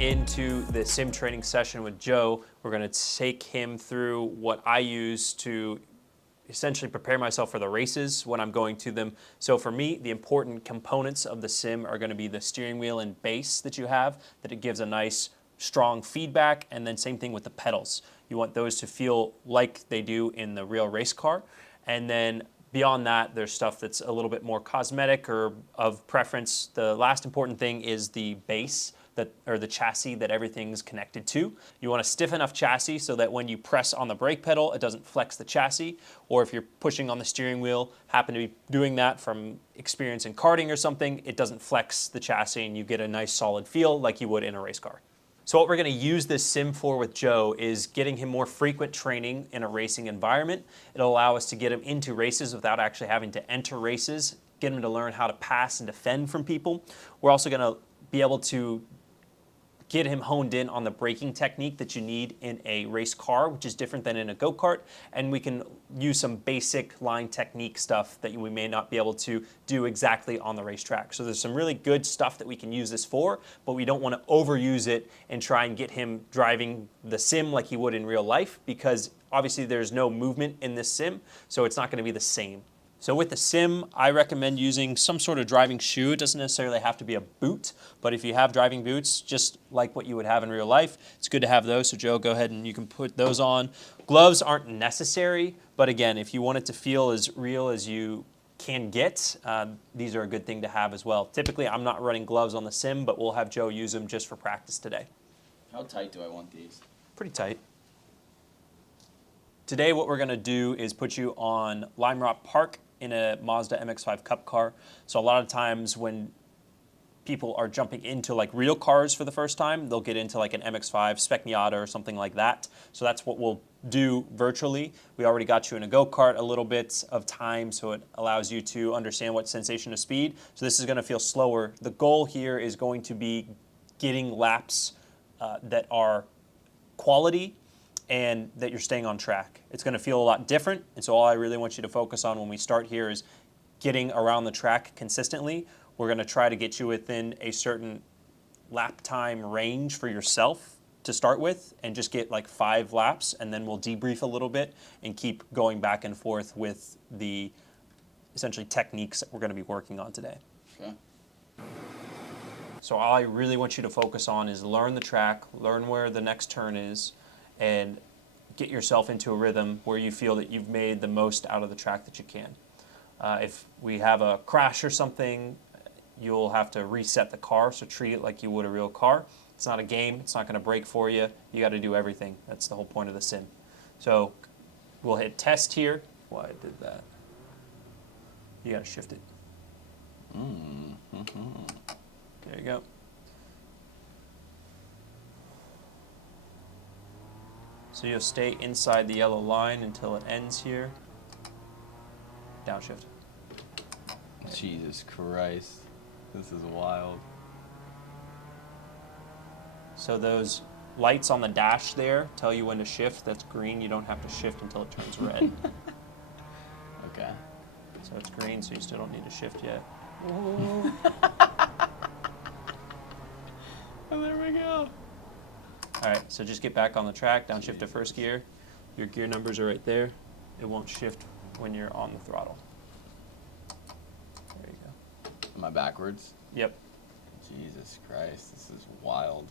into the sim training session with Joe. We're going to take him through what I use to essentially prepare myself for the races when I'm going to them. So for me, the important components of the sim are going to be the steering wheel and base that you have, that it gives a nice strong feedback, and then same thing with the pedals. You want those to feel like they do in the real race car. And then beyond that, there's stuff that's a little bit more cosmetic or of preference. The last important thing is the base, or the chassis that everything's connected to. You want a stiff enough chassis so that when you press on the brake pedal, it doesn't flex the chassis. Or if you're pushing on the steering wheel, happen to be doing that from experience in karting or something, it doesn't flex the chassis and you get a nice solid feel like you would in a race car. So what we're going to use this sim for with Joe is getting him more frequent training in a racing environment. It'll allow us to get him into races without actually having to enter races, get him to learn how to pass and defend from people. We're also going to be able to get him honed in on the braking technique that you need in a race car, which is different than in a go-kart, and we can use some basic line technique stuff that we may not be able to do exactly on the racetrack. So there's some really good stuff that we can use this for, but we don't want to overuse it and try and get him driving the sim like he would in real life, because obviously there's no movement in this sim, so it's not going to be the same. So with the sim, I recommend using some sort of driving shoe. It doesn't necessarily have to be a boot, but if you have driving boots, just like what you would have in real life, it's good to have those. So Joe, go ahead and you can put those on. Gloves aren't necessary, but again, if you want it to feel as real as you can get, these are a good thing to have as well. Typically, I'm not running gloves on the sim, but we'll have Joe use them just for practice today. How tight do I want these? Pretty tight. Today, what we're going to do is put you on Lime Rock Park in a Mazda MX5 Cup car. So a lot of times when people are jumping into like real cars for the first time, they'll get into like an MX5 Spec Miata or something like that. So that's what we'll do virtually. We already got you in a go-kart a little bit of time, so it allows you to understand what sensation of speed. So this is going to feel slower. The goal here is going to be getting laps that are quality and that you're staying on track. It's going to feel a lot different, and so all I really want you to focus on when we start here is getting around the track consistently. We're going to try to get you within a certain lap time range for yourself to start with, and just get like 5 laps, and then we'll debrief a little bit and keep going back and forth with the essentially techniques that we're going to be working on today. Okay. So all I really want you to focus on is learn the track, learn where the next turn is, and get yourself into a rhythm where you feel that you've made the most out of the track that you can. If we have a crash or something, you'll have to reset the car, so treat it like you would a real car. It's not a game, it's not going to break for you. You got to do everything. That's the whole point of the sim. So we'll hit test here. Why I did that? You got to shift it. There you go. So you'll stay inside the yellow line until it ends here. Downshift. Jesus Christ. This is wild. So those lights on the dash there tell you when to shift. That's green. You don't have to shift until it turns red. Okay. So it's green, so you still don't need to shift yet. Oh, there we go. All right, so just get back on the track, downshift to first gear. Your gear numbers are right there. It won't shift when you're on the throttle. There you go. Am I backwards? Yep. Jesus Christ, this is wild.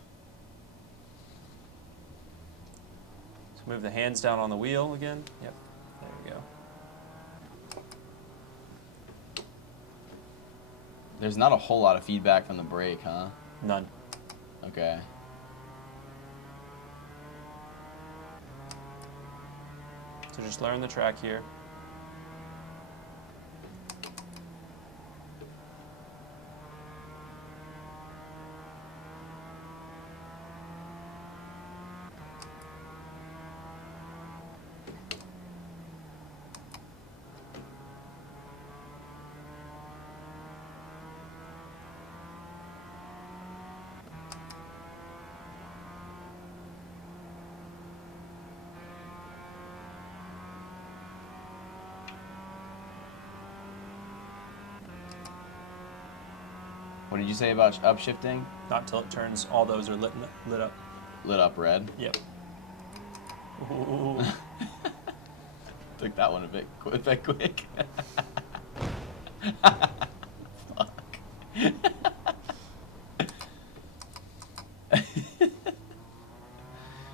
So move the hands down on the wheel again. Yep, there we go. There's not a whole lot of feedback from the brake, huh? None. Okay. So just learn the track here. What did you say about upshifting? Not till it turns. All those are lit up. Lit up red. Yep. Ooh. Took that one a bit quick. Fuck.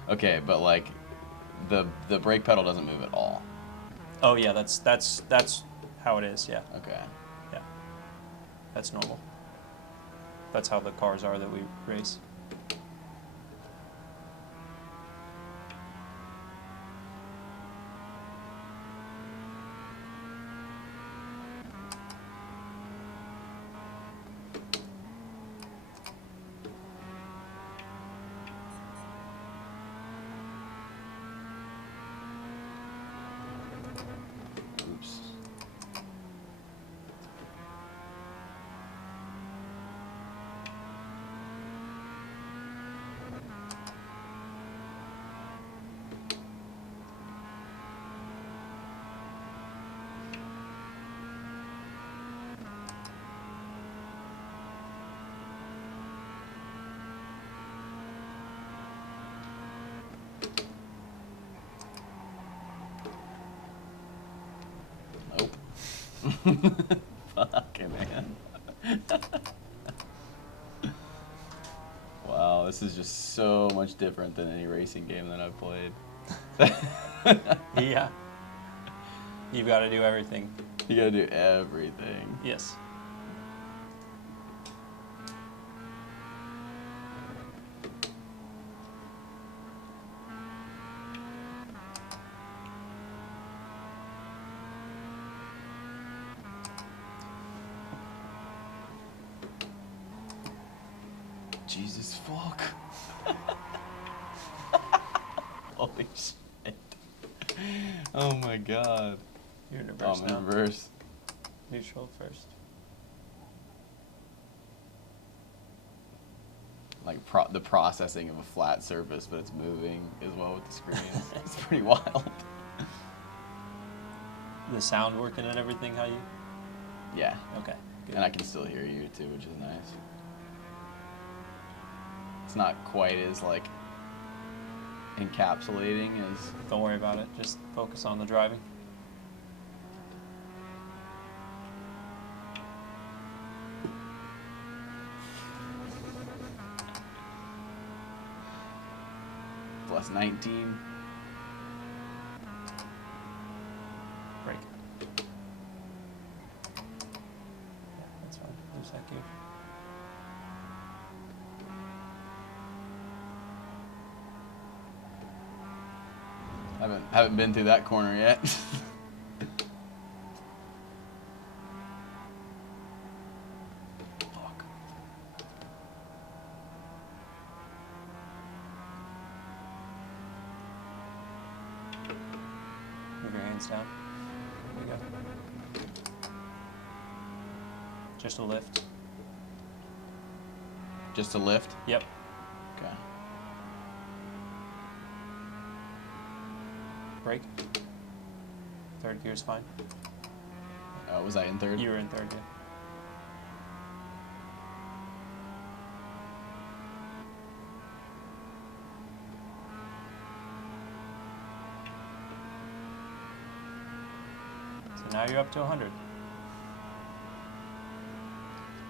Okay, but like the brake pedal doesn't move at all. Oh yeah, that's how it is. Yeah, Okay. yeah. That's normal. That's how the cars are that we race. Oops. Nope. Fucking man. Wow, this is just so much different than any racing game that I've played. Yeah. You've got to do everything. You gotta do everything. Yes. Jesus fuck. Holy shit. Oh my god. You're in reverse I'm now. in reverse. Neutral first. Like the processing of a flat surface, but it's moving as well with the screen. It's pretty wild. The sound working and everything. How you? Yeah. Okay. Good. And I can still hear you too, which is nice. It's not quite as like encapsulating as Don't worry about it. Just focus on the driving. plus 19. Brake. Yeah, that's fine. Lose that gear. Haven't been through that corner yet. Fuck. Move your hands down. There we go. Just a lift. Just a lift? Yep. Okay. Brake. Third gear's fine. Was I in third? You were in third gear. So now you're up to 100.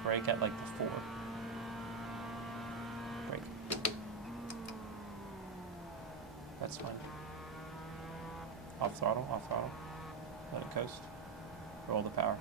Brake at like the 4. Brake. That's fine. Off throttle, off throttle. Let it coast. Roll the power.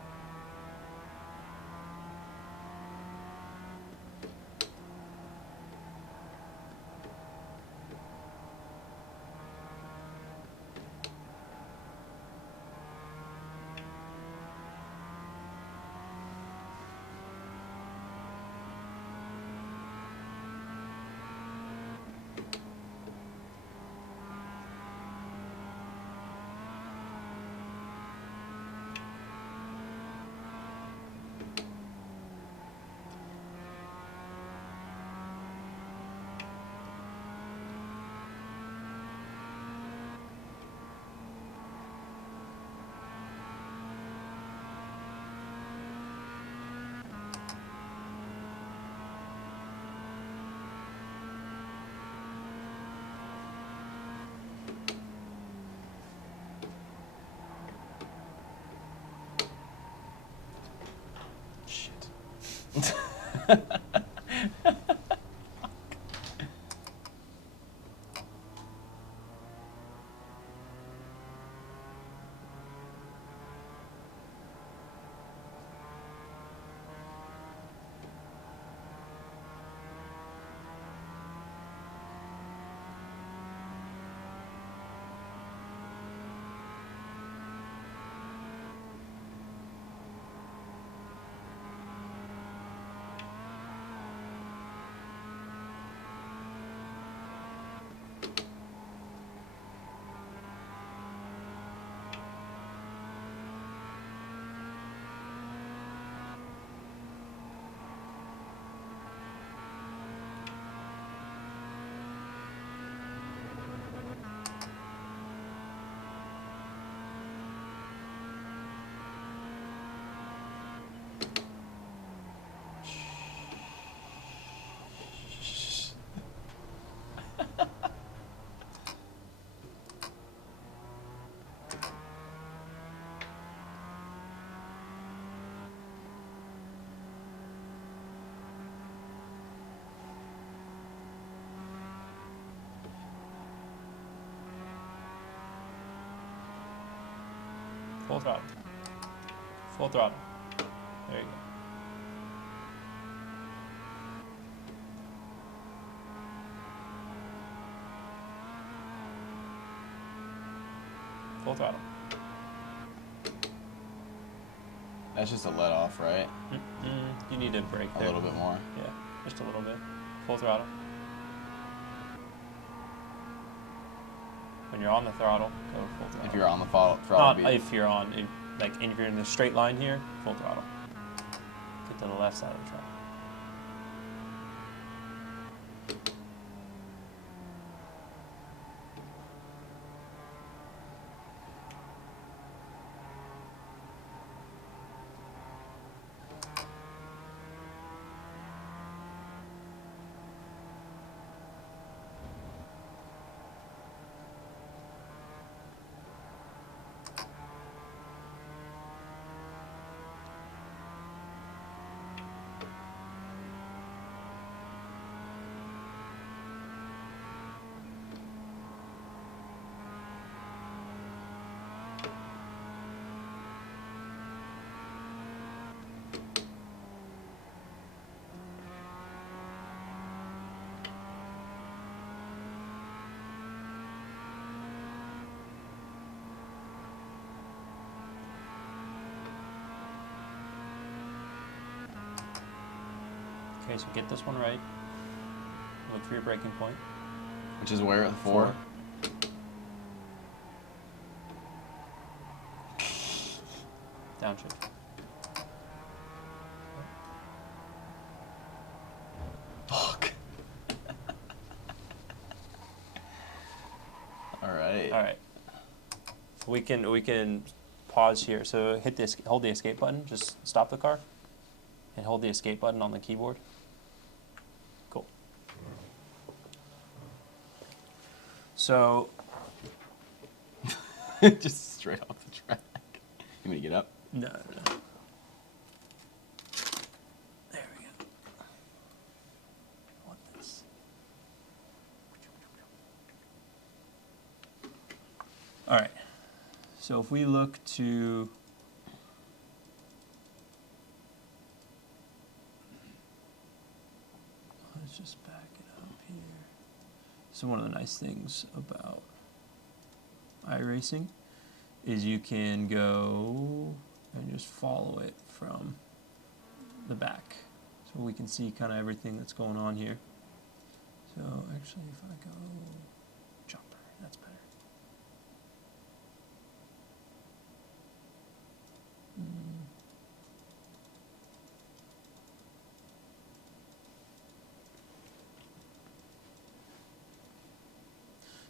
Full throttle. Full throttle. There you go. Full throttle. That's just a let off, right? You need to brake A there. little bit more. Yeah, just a little bit. Full throttle. When you're on the throttle, go full throttle. If you're on the throttle, Not beat. if you're on, if you're in the straight line here, full throttle. Get to the left side of the track. Okay, so get this one right. Look for your braking point. Which is where? 4? Downshift. Fuck. Alright. All right. So we can pause here. So hit this, hold the escape button. Just stop the car, and hold the escape button on the keyboard. Cool. So Just straight off the track. You want me to get up? no. There we go. Want this. All right. So if we look to let's just back it up here. So one of the nice things about iRacing is you can go and just follow it from the back. So we can see kind of everything that's going on here. So actually if I go jumper, that's better.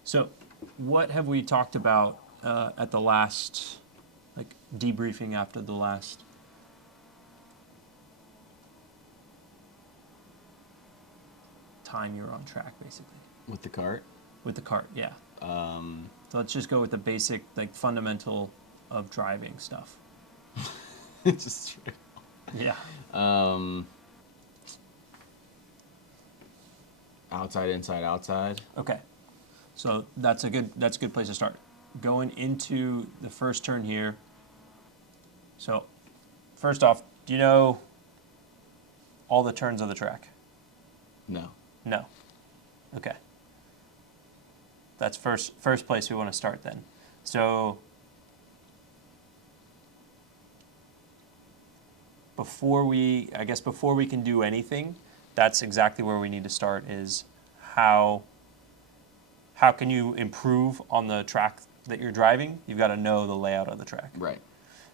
So what have we talked about at the last, like debriefing after the last? Time you were on track, basically. With the cart? With the cart, yeah. So let's just go with the basic, like fundamental of driving stuff. Just straight. Yeah. Outside, inside, outside. Okay. So that's a good place to start. Going into the first turn here. So first off, do you know all the turns of the track? No. No. Okay. That's first place we want to start then. So before we can do anything, that's exactly where we need to start is how can you improve on the track that you're driving? You've got to know the layout of the track. Right.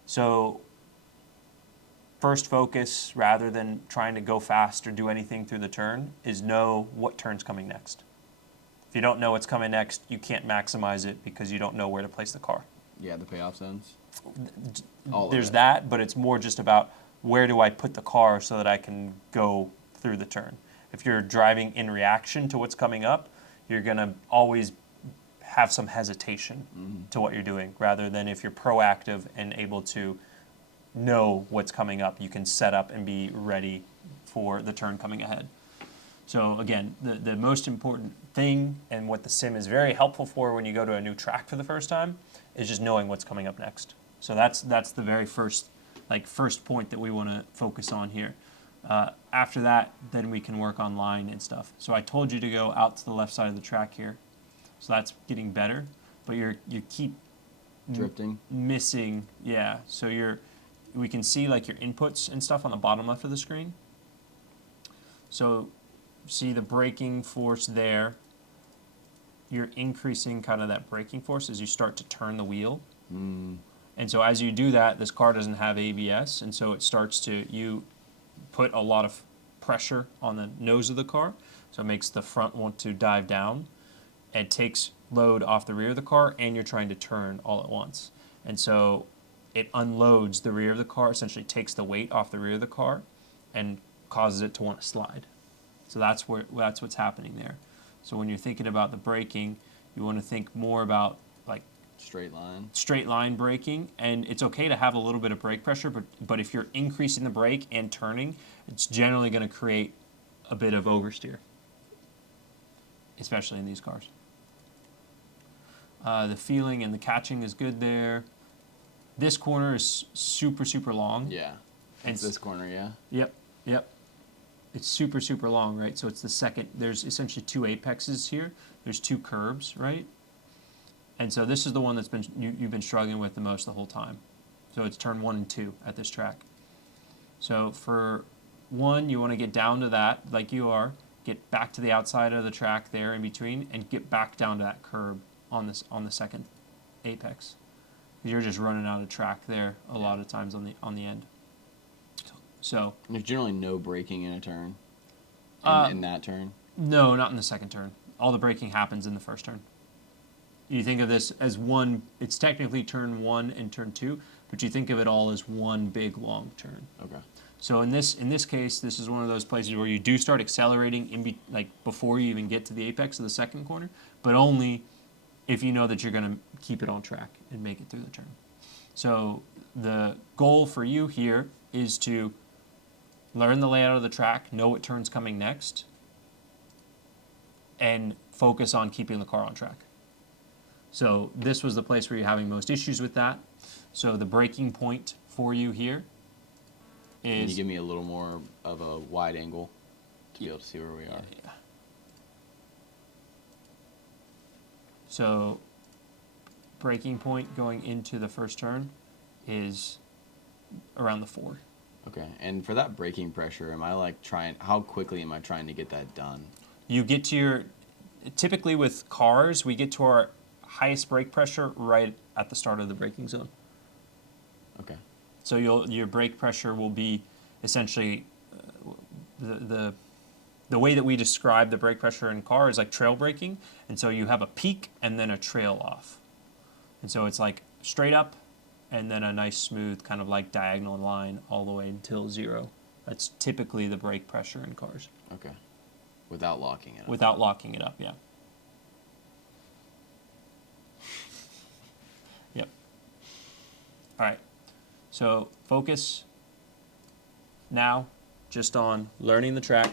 So first focus, rather than trying to go fast or do anything through the turn, is know what turn's coming next. If you don't know what's coming next, you can't maximize it because you don't know where to place the car. Yeah, the payoff zones. There's that, but it's more just about where do I put the car so that I can go through the turn. If you're driving in reaction to what's coming up, you're going to always have some hesitation to what you're doing, rather than if you're proactive and able to know what's coming up, you can set up and be ready for the turn coming ahead. So again, the most important thing, and what the sim is very helpful for when you go to a new track for the first time, is just knowing what's coming up next. So that's the very first point that we want to focus on here. After that, then we can work on line and stuff. So I told you to go out to the left side of the track here. So that's getting better, but you keep Drifting. missing. Yeah. So we can see like your inputs and stuff on the bottom left of the screen. So see the braking force there. You're increasing kind of that braking force as you start to turn the wheel. And so as you do that, this car doesn't have ABS, and so it starts to, you put a lot of pressure on the nose of the car, so it makes the front want to dive down. It takes load off the rear of the car, and you're trying to turn all at once. And so it unloads the rear of the car, essentially takes the weight off the rear of the car, and causes it to want to slide. So that's what's happening there. So when you're thinking about the braking, you want to think more about like straight line braking, and it's okay to have a little bit of brake pressure, but if you're increasing the brake and turning, it's generally going to create a bit of oversteer, especially in these cars. The feeling and the catching is good there. This corner is super, super long. Yeah. It's this corner, yeah? Yep. It's super, super long, right? So it's the second, there's essentially two apexes here. There's two curbs, right? And so this is the one that's you've been struggling with the most the whole time. So it's turn 1 and 2 at this track. So for 1, you want to get down to that like you are, get back to the outside of the track there in between, and get back down to that curb on the second apex. You're just running out of track there a lot of times on the end. So there's generally no braking in a turn. In that turn. No, not in the second turn. All the braking happens in the first turn. You think of this as one. It's technically turn 1 and turn 2, but you think of it all as one big long turn. Okay. So in this case, this is one of those places where you do start accelerating before you even get to the apex of the second corner, but only if you know that you're going to keep it on track and make it through the turn. So the goal for you here is to learn the layout of the track, know what turn's coming next, and focus on keeping the car on track. So this was the place where you're having most issues with that. So the braking point for you here is... Can you give me a little more of a wide angle to be able to see where we are? Yeah. So braking point going into the first turn is around the 4. Okay, and for that braking pressure, how quickly am I trying to get that done? You get to typically with cars, we get to our highest brake pressure right at the start of the braking zone. Okay. So your brake pressure will be essentially the way that we describe the brake pressure in car is like trail braking, and so you have a peak and then a trail off, and so it's like straight up and then a nice smooth kind of like diagonal line all the way until 0. That's typically the brake pressure in cars. Okay. Without locking it up. Without locking it up, yeah. Yep. All right. So focus now just on learning the track,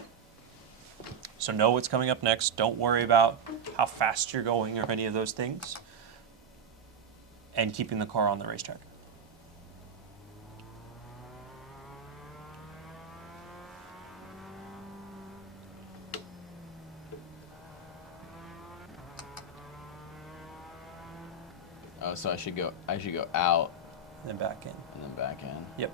So know what's coming up next. Don't worry about how fast you're going or any of those things. And keeping the car on the racetrack. Oh, so I should go out And then back in. and then back in. Yep.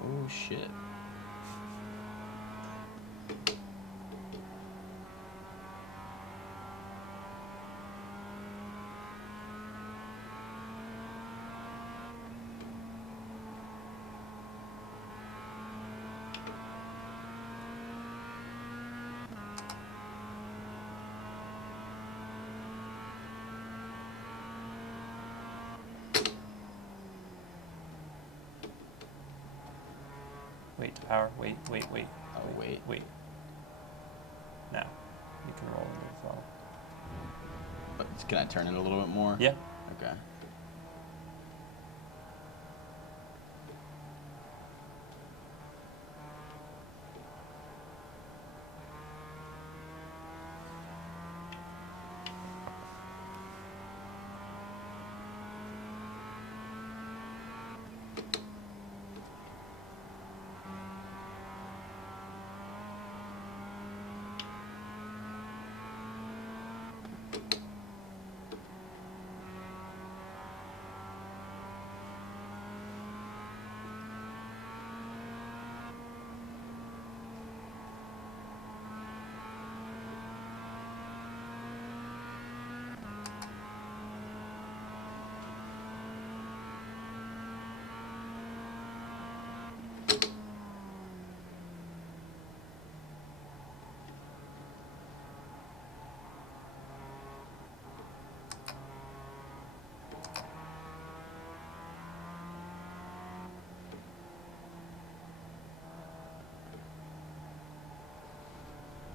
Oh shit. Wait to power. Wait. Oh, wait. Wait. Now, you can roll into the throttle. But can I turn it a little bit more? Yeah. Okay.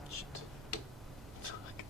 Shit. Fuck.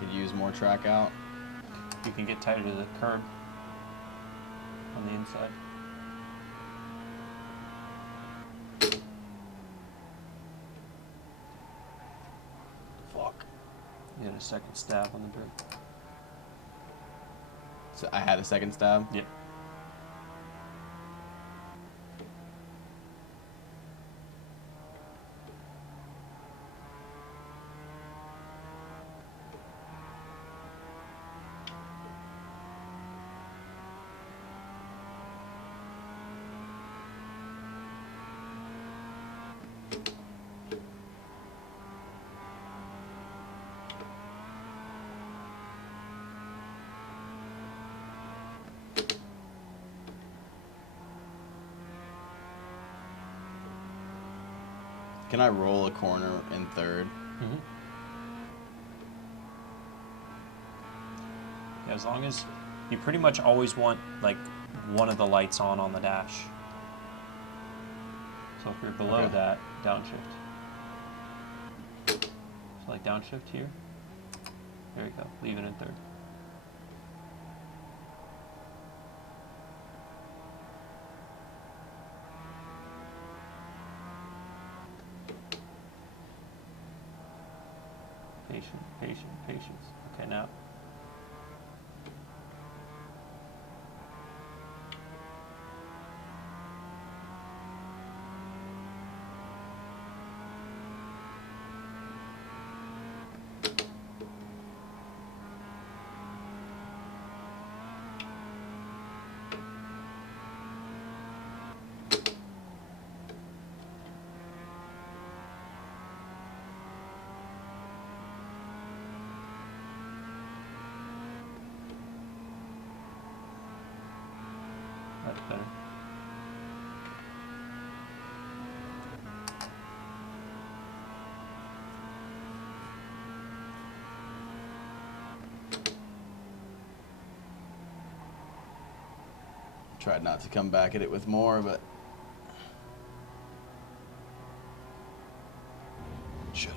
Could use more track out. You can get tighter to the curb on the inside. Fuck. You get a second stab on the brake. So I had a second stab. Yep. Can I roll a corner in third? Mm-hmm. Yeah, as long as you pretty much always want like one of the lights on the dash. So if you're below Okay. that, downshift. So like downshift here. There you go. Leave it in third. Patience. Okay, now. That's better. Tried not to come back at it with more, but should.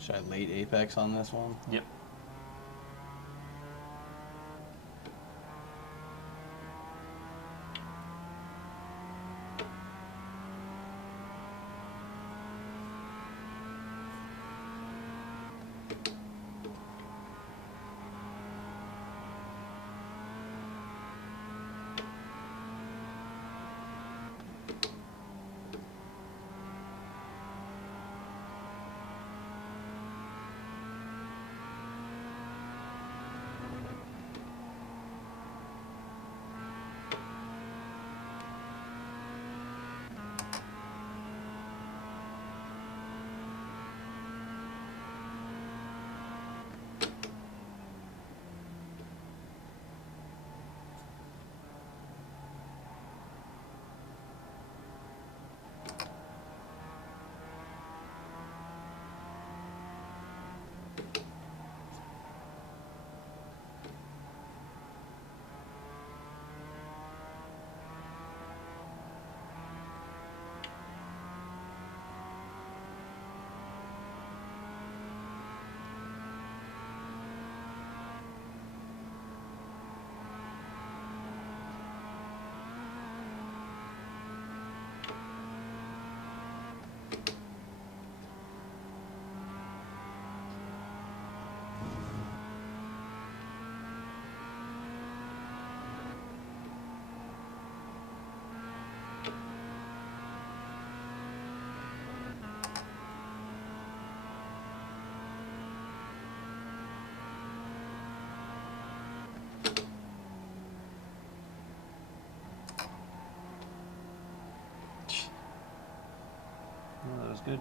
Should I late apex on this one? Yep. Oh, that was good.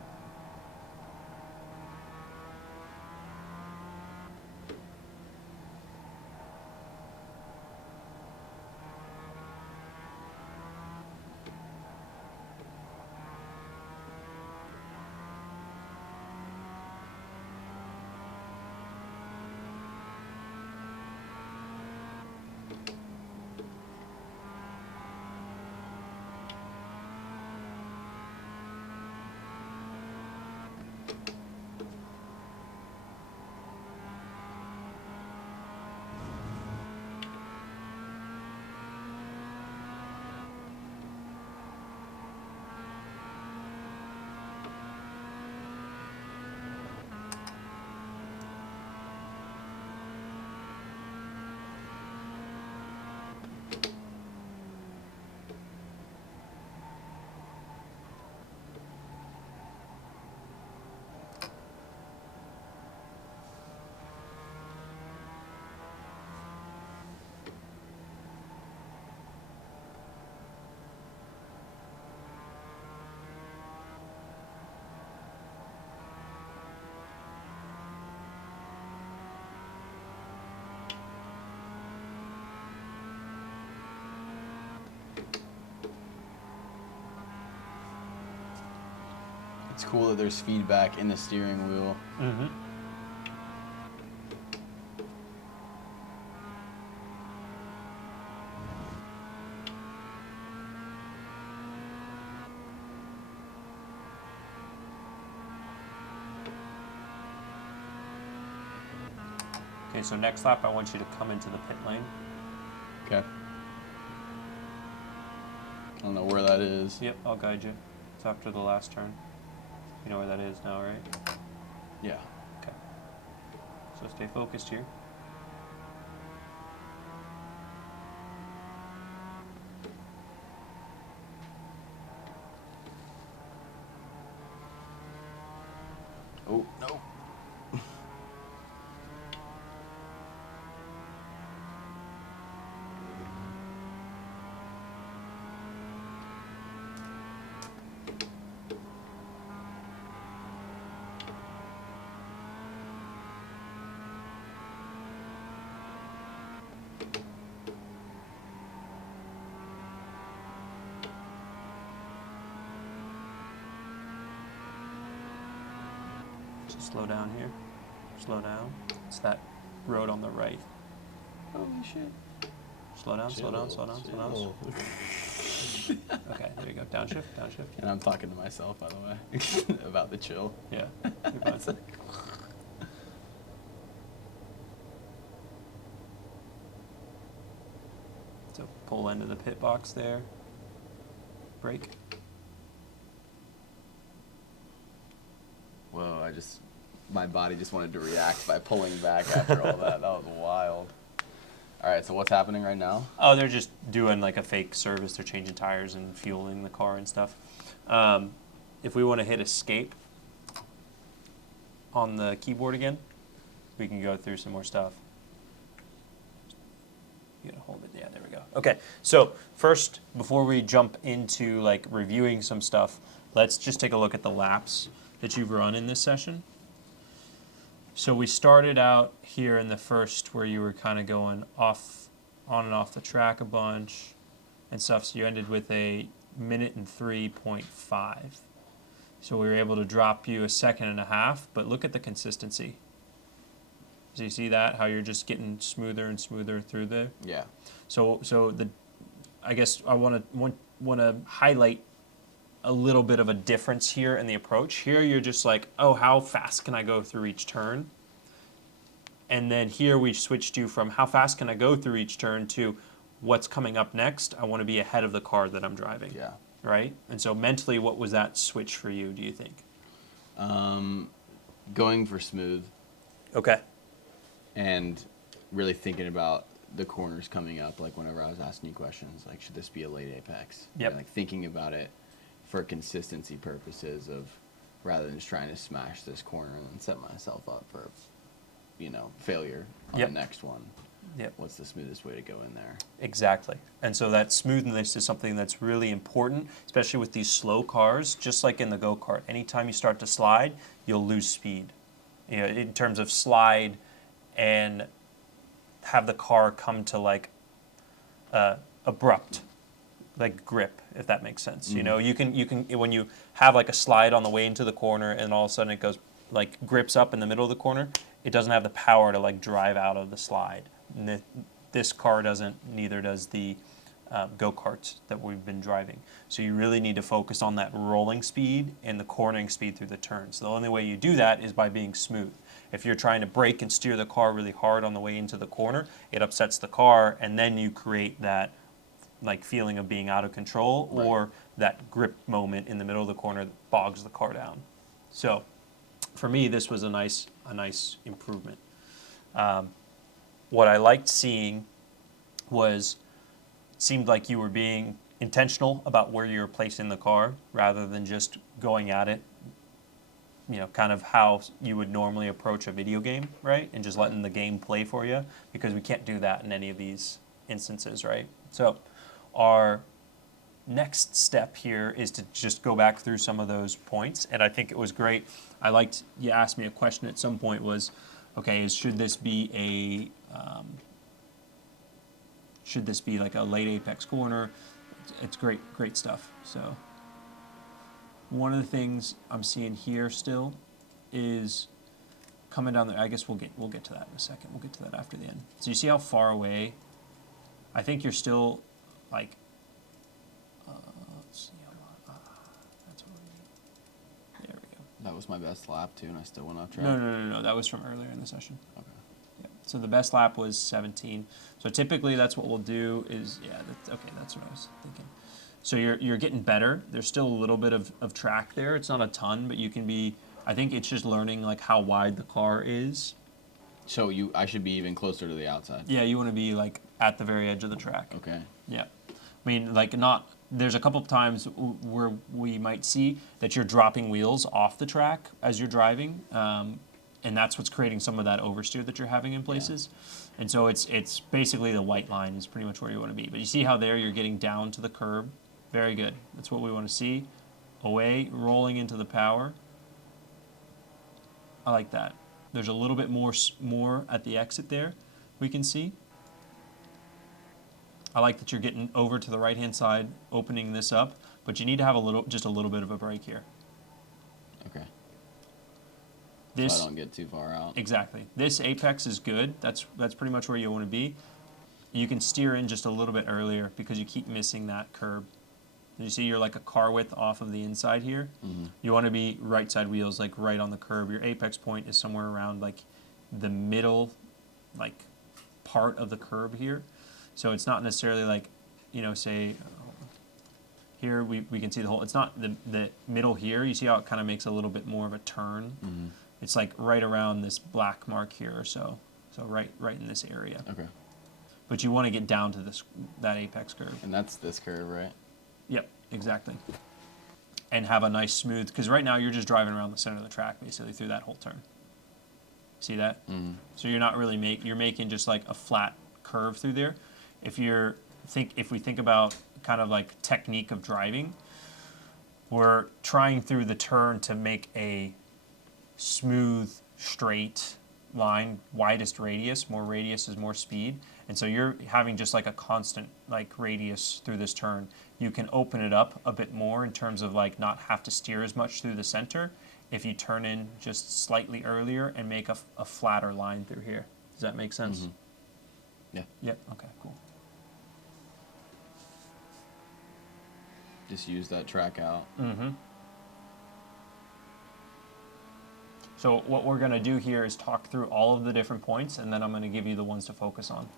It's cool that there's feedback in the steering wheel. Mm-hmm. Okay, so next lap, I want you to come into the pit lane. Okay. I don't know where that is. Yep, I'll guide you. It's after the last turn. You know where that is now, right? Yeah. Okay. So stay focused here. Oh, no. Just slow down here. Slow down. It's that road on the right. Holy shit. Slow down, slow down, slow down, slow down. Okay, there you go. Downshift, downshift. And I'm talking to myself, by the way, about the chill. Yeah, you're fine. So pull into the pit box there. Brake. Whoa, my body just wanted to react by pulling back after all that. That was wild. All right, so what's happening right now? Oh, they're just doing like a fake service. They're changing tires and fueling the car and stuff. If we want to hit escape on the keyboard again, we can go through some more stuff. You gotta hold it. Yeah, there we go. Okay, so first, before we jump into like reviewing some stuff, let's just take a look at the laps that you've run in this session. So we started out here in the first where you were kind of going off, on and off the track a bunch and stuff. So you ended with a 1:03.5. So we were able to drop you a 1.5 seconds, but look at the consistency. Do you see that? How you're just getting smoother and smoother through there? Yeah. So I guess I want to highlight a little bit of a difference here in the approach. Here you're just like, oh, how fast can I go through each turn? And then here we switched you from how fast can I go through each turn to what's coming up next. I want to be ahead of the car that I'm driving. Yeah. Right? And so mentally, what was that switch for you, do you think? Going for smooth Okay. and really thinking about the corners coming up, like whenever I was asking you questions, like should this be a late apex? Yep. And, like thinking about it for consistency purposes of rather than just trying to smash this corner and then set myself up for, failure on Yep. the next one. Yep. What's the smoothest way to go in there? Exactly. And so that smoothness is something that's really important, especially with these slow cars, just like in the go-kart. Anytime you start to slide, you'll lose speed. In terms of slide and have the car come to like abrupt, like grip, if that makes sense. Mm-hmm. You can when you have like a slide on the way into the corner and all of a sudden it goes like grips up in the middle of the corner, it doesn't have the power to like drive out of the slide. And this car doesn't, neither does the go-karts that we've been driving. So you really need to focus on that rolling speed and the cornering speed through the turns. The only way you do that is by being smooth. If you're trying to brake and steer the car really hard on the way into the corner, it upsets the car, and then you create that like feeling of being out of control, Right. or that grip moment in the middle of the corner that bogs the car down. So for me, this was a nice improvement. What I liked seeing was, it seemed like you were being intentional about where you were placing the car rather than just going at it, kind of how you would normally approach a video game, right? And just letting the game play for you, because we can't do that in any of these instances, right? So our next step here is to just go back through some of those points, and I think it was great. I liked, you asked me a question at some point was, okay, should this be like a late apex corner? It's great stuff. So One of the things I'm seeing here still is coming down there. I guess we'll get to that in a second. We'll get to that after the end. So you see how far away? I think you're still like. Let's see how long. That's what we need. There we go. That was my best lap too, and I still went off track. No. That was from earlier in the session. Okay. Yeah. So the best lap was 17. So typically that's what we'll do is, yeah, that's what I was thinking. So you're getting better. There's still a little bit of track there. It's not a ton, but you can be, I think it's just learning like how wide the car is. So I should be even closer to the outside. Yeah, you want to be like at the very edge of the track. Okay. Yeah. I mean, like there's a couple of times where we might see that you're dropping wheels off the track as you're driving. And that's what's creating some of that oversteer that you're having in places. Yeah. And so it's basically the white line is pretty much where you want to be. But you see how there you're getting down to the curb. Very good. That's what we want to see. Away, rolling into the power. I like that. There's a little bit more at the exit there we can see. I like that you're getting over to the right-hand side, opening this up, but you need to have just a little bit of a break here. Okay. This, so I don't get too far out. Exactly. This apex is good. That's pretty much where you want to be. You can steer in just a little bit earlier because you keep missing that curb. You see you're like a car width off of the inside here. Mm-hmm. You want to be right side wheels, like right on the curb. Your apex point is somewhere around like the middle, like part of the curb here. So it's not necessarily like, say here we can see the whole, it's not the middle here. You see how it kind of makes a little bit more of a turn. Mm-hmm. It's like right around this black mark here or so. So right in this area. Okay. But you want to get down to that apex curve. And that's this curve, right? Yep, exactly. And have a nice smooth, because right now you're just driving around the center of the track basically through that whole turn. See that? Mm. So you're not really you're making just like a flat curve through there. If we think about kind of like technique of driving, we're trying through the turn to make a smooth, straight line, widest radius. More radius is more speed. And so you're having just like a constant like radius through this turn. You can open it up a bit more in terms of like not have to steer as much through the center if you turn in just slightly earlier and make a flatter line through here. Does that make sense? Mm-hmm. Yeah. Yep. Okay, cool. Just use that track out. Mm-hmm. So what we're going to do here is talk through all of the different points, and then I'm going to give you the ones to focus on.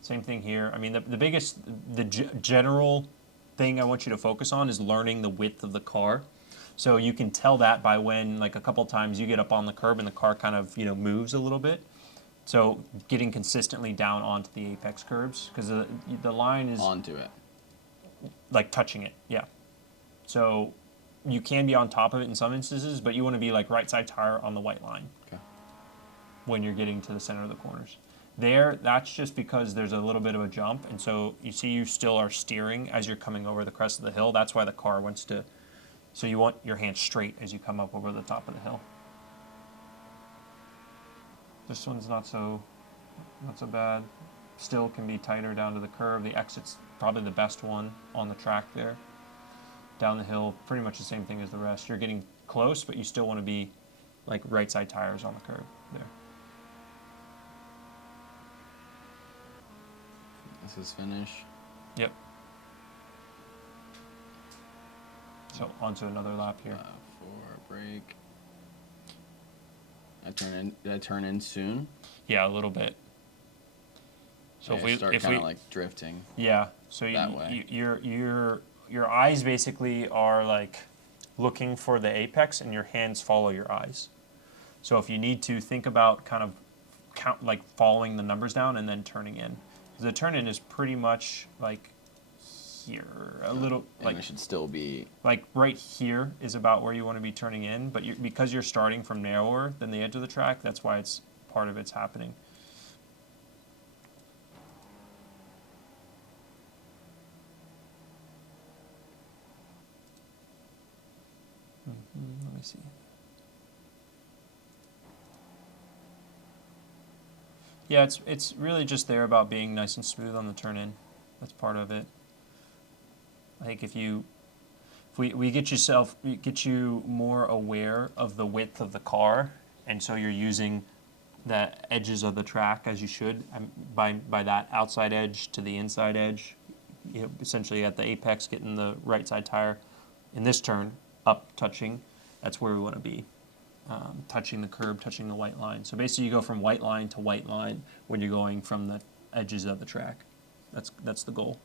Same thing here. I mean, the general thing I want you to focus on is learning the width of the car. So you can tell that by when, like a couple times, you get up on the curb and the car kind of, moves a little bit. So getting consistently down onto the apex curbs, because the line is... Onto it. Like touching it, yeah. So you can be on top of it in some instances, but you want to be like right side tire on the white line. Okay. When you're getting to the center of the corners. There, that's just because there's a little bit of a jump, and so you see you still are steering as you're coming over the crest of the hill. That's why the car wants to, so you want your hand straight as you come up over the top of the hill. This one's not so bad. Still can be tighter down to the curve. The exit's probably the best one on the track there. Down the hill, pretty much the same thing as the rest. You're getting close, but you still want to be like right side tires on the curve there. This is finish. Yep. So onto another lap here. For a break. Did I turn in soon? Yeah, a little bit. So if we start kind of like drifting. Yeah. So your eyes basically are like looking for the apex, and your hands follow your eyes. So if you need to think about kind of like following the numbers down and then turning in. The turn in is pretty much like here, a little like it should still be like right here is about where you want to be turning in, but because you're starting from narrower than the edge of the track, that's why it's part of it's happening. Let me see. Yeah, it's really just there about being nice and smooth on the turn in. That's part of it. I think if you we get you more aware of the width of the car, and so you're using the edges of the track as you should. By that outside edge to the inside edge, essentially at the apex, getting the right side tire in this turn up, touching. That's where we want to be, touching the curb, touching the white line. So basically, you go from white line to white line when you're going from the edges of the track. That's the goal.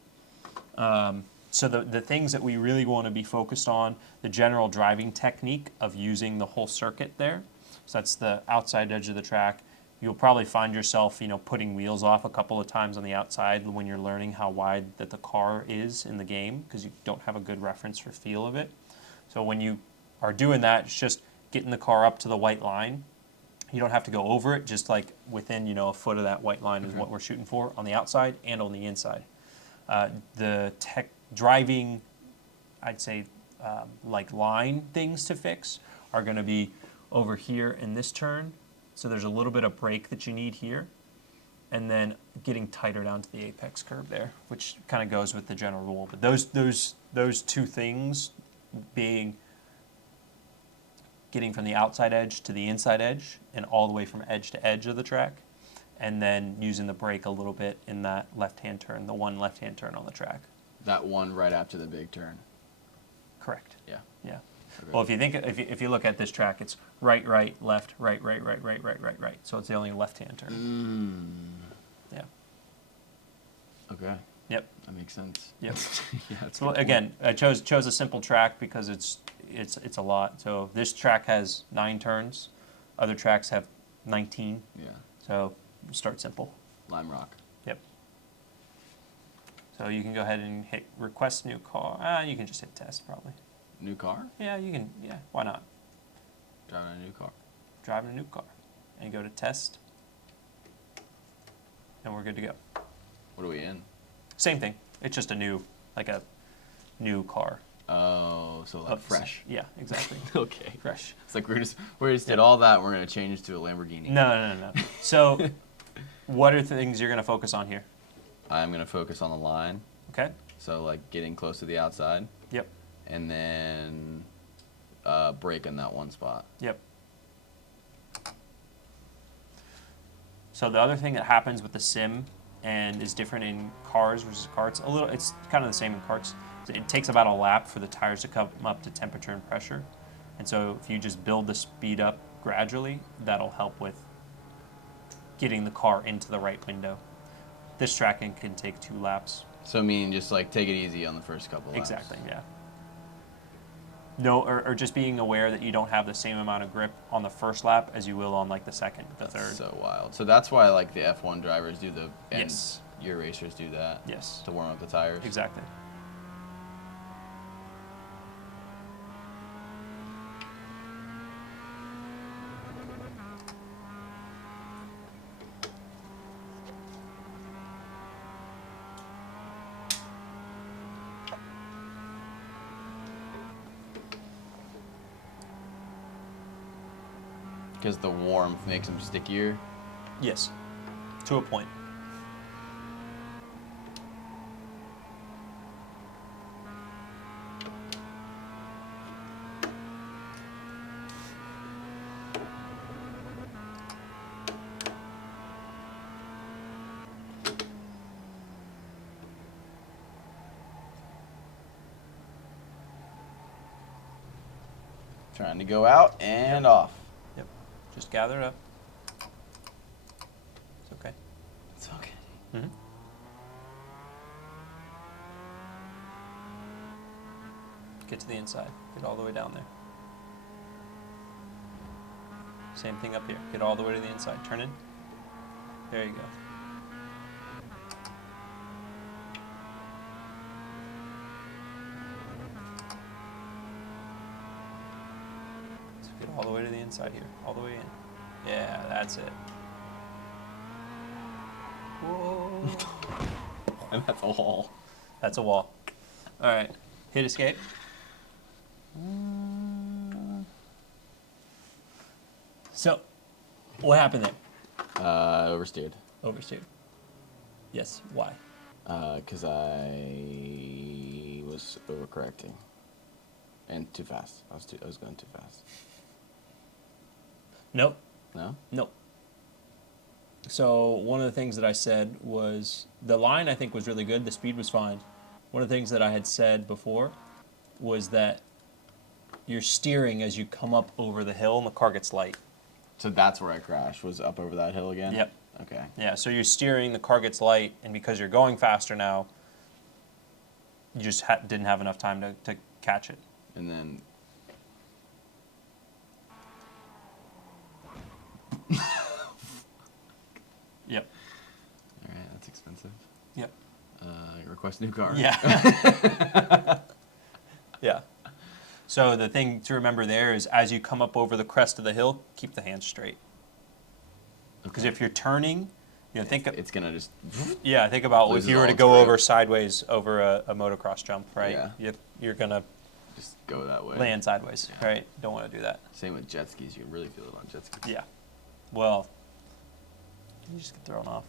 So the things that we really want to be focused on, the general driving technique of using the whole circuit there. So that's the outside edge of the track. You'll probably find yourself, putting wheels off a couple of times on the outside when you're learning how wide that the car is in the game, because you don't have a good reference for feel of it. So when you are doing that, it's just getting the car up to the white line. You don't have to go over it, just like within, a foot of that white line is what we're shooting for on the outside and on the inside. The driving, I'd say, like line things to fix are going to be over here in this turn. So there's a little bit of brake that you need here, and then getting tighter down to the apex curve there, which kind of goes with the general rule. But those two things being getting from the outside edge to the inside edge and all the way from edge to edge of the track, and then using the brake a little bit in that left-hand turn, the one left-hand turn on the track. That one right after the big turn. Correct. Yeah. Yeah. Okay. Well, if you look at this track, it's right, left, right. So it's the only left-hand turn. Yeah. Okay. Yep. That makes sense. Yep. Yeah. That's So again, I chose a simple track because it's a lot. So this track has 9 turns. Other tracks have 19. Yeah. So start simple. Lime Rock. Yep. So you can go ahead and hit request new car. You can just hit test probably. New car? Yeah, you can. Yeah, why not? Driving a new car. Driving a new car. And go to test. And we're good to go. What are we in? Same thing. It's just a new car. Oh, so like fresh. Yeah, exactly. Okay. Fresh. It's like we just did all that. We're gonna change to a Lamborghini. No. So, what are things you're gonna focus on here? I'm gonna focus on the line. Okay. So like getting close to the outside. Yep. And then brake in that one spot. Yep. So the other thing that happens with the sim and is different in cars versus karts, it's kind of the same in karts. It takes about a lap for the tires to come up to temperature and pressure. And so if you just build the speed up gradually, that'll help with getting the car into the right window. This tracking can take 2 laps. So meaning just like take it easy on the first couple laps. Exactly, yeah. No, or just being aware that you don't have the same amount of grip on the first lap as you will on like the second, the third. So wild. So that's why like the F1 drivers do and Yes. your racers do that. Yes. To warm up the tires. Exactly. Because the warmth makes them stickier. Yes. To a point. Trying to go out and off. Yep. Just gather it up. It's okay. It's okay. Mm-hmm. Get to the inside. Get all the way down there. Same thing up here. Get all the way to the inside. Turn in. There you go. So get all the way to the inside here. All the way in. Yeah, that's it. Whoa. And that's a wall. That's a wall. All right. Hit escape. So, what happened there? Oversteered. Oversteered. Yes. Why? 'Cause I was overcorrecting. And too fast. I was going too fast. Nope. No? Nope. So one of the things that I said was the line I think was really good. The speed was fine. One of the things that I had said before was that you're steering as you come up over the hill and the car gets light. So that's where I crashed, was up over that hill again? Yep. Okay. Yeah, so you're steering, the car gets light, and because you're going faster now, you just didn't have enough time to catch it. And then... Yep. All right, that's expensive. Yep. Request new car. Yeah. Yeah. So the thing to remember there is as you come up over the crest of the hill, keep the hands straight. Because if you're turning, think it's gonna just... think about if Loses you were to all go its over grip. sideways over a motocross jump, right? Yeah. You're gonna Just go that way. land sideways, Yeah. right? Don't want to do that. Same with jet skis. You can really feel it on jet skis. Yeah. Well, you just get thrown off.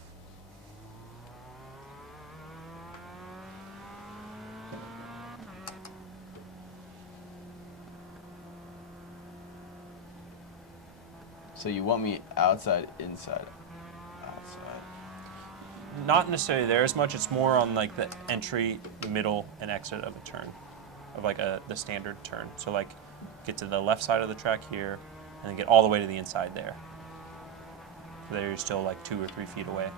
So you want me outside, inside? Outside. Not necessarily there as much. It's more on like the entry, middle, and exit of a turn, of like the standard turn. So like, get to the left side of the track here, and then get all the way to the inside there. So there you're still like 2 or 3 feet away.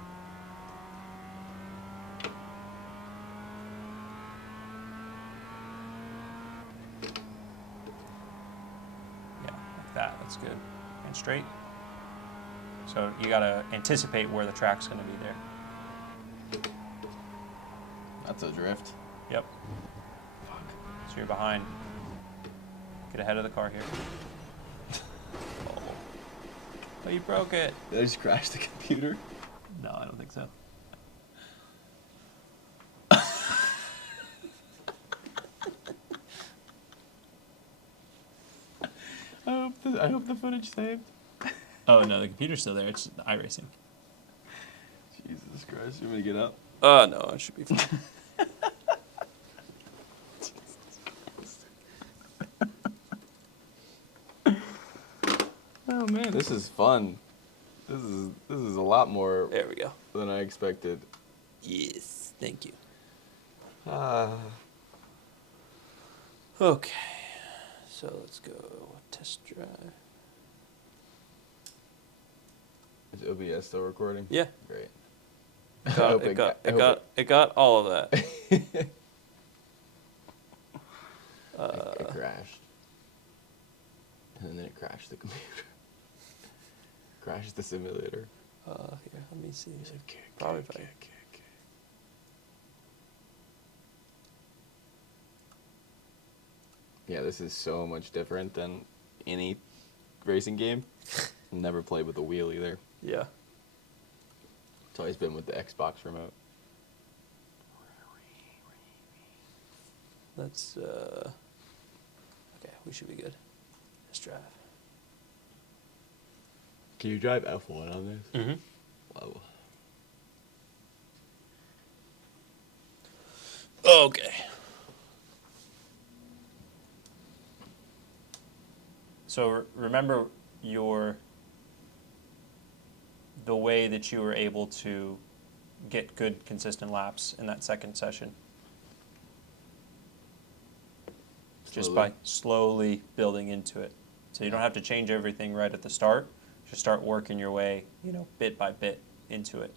Yeah, like that. That's good. And straight. So you gotta anticipate where the track's gonna be there. That's a drift. Yep. Fuck. So you're behind. Get ahead of the car here. Oh, you broke it. Did I just crash the computer? No, I don't think so. I hope the footage saved. Oh, no, the computer's still there. It's iRacing. Jesus Christ, you want me to get up? No, it should be fine. Oh man, this is fun. This is a lot more There we go. than I expected. Yes, thank you. Ah. Okay, so let's go test drive. Is OBS still recording? Yeah. Great. It got all of that. It crashed. And then it crashed the computer. Crashed the simulator. Here, let me see. Probably if I... Yeah, this is so much different than any racing game. Never played with a wheel either. Yeah. It's always been with the Xbox remote. Let's, okay, we should be good. Let's drive. Can you drive F1 on this? Mm-hmm. Whoa. Okay. So remember the way that you were able to get good consistent laps in that second session. Just by slowly building into it. So you don't have to change everything right at the start. Just start working your way, bit by bit into it.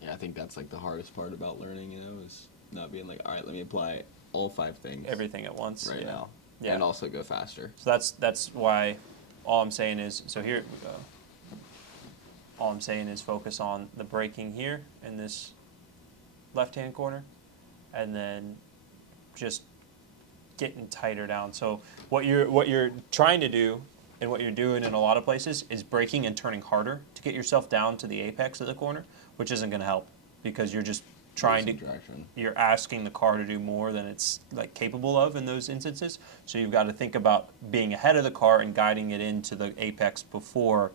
Yeah, I think that's like the hardest part about learning, is not being like, all right, let me apply all 5 things. Everything at once. Right now. Yeah. And also go faster. So that's why all I'm saying is, so here we go. All I'm saying is focus on the braking here in this left-hand corner, and then just getting tighter down. So what you're trying to do, and what you're doing in a lot of places, is braking and turning harder to get yourself down to the apex of the corner, which isn't going to help because you're just trying to. You're asking the car to do more than it's like capable of in those instances. So you've got to think about being ahead of the car and guiding it into the apex before,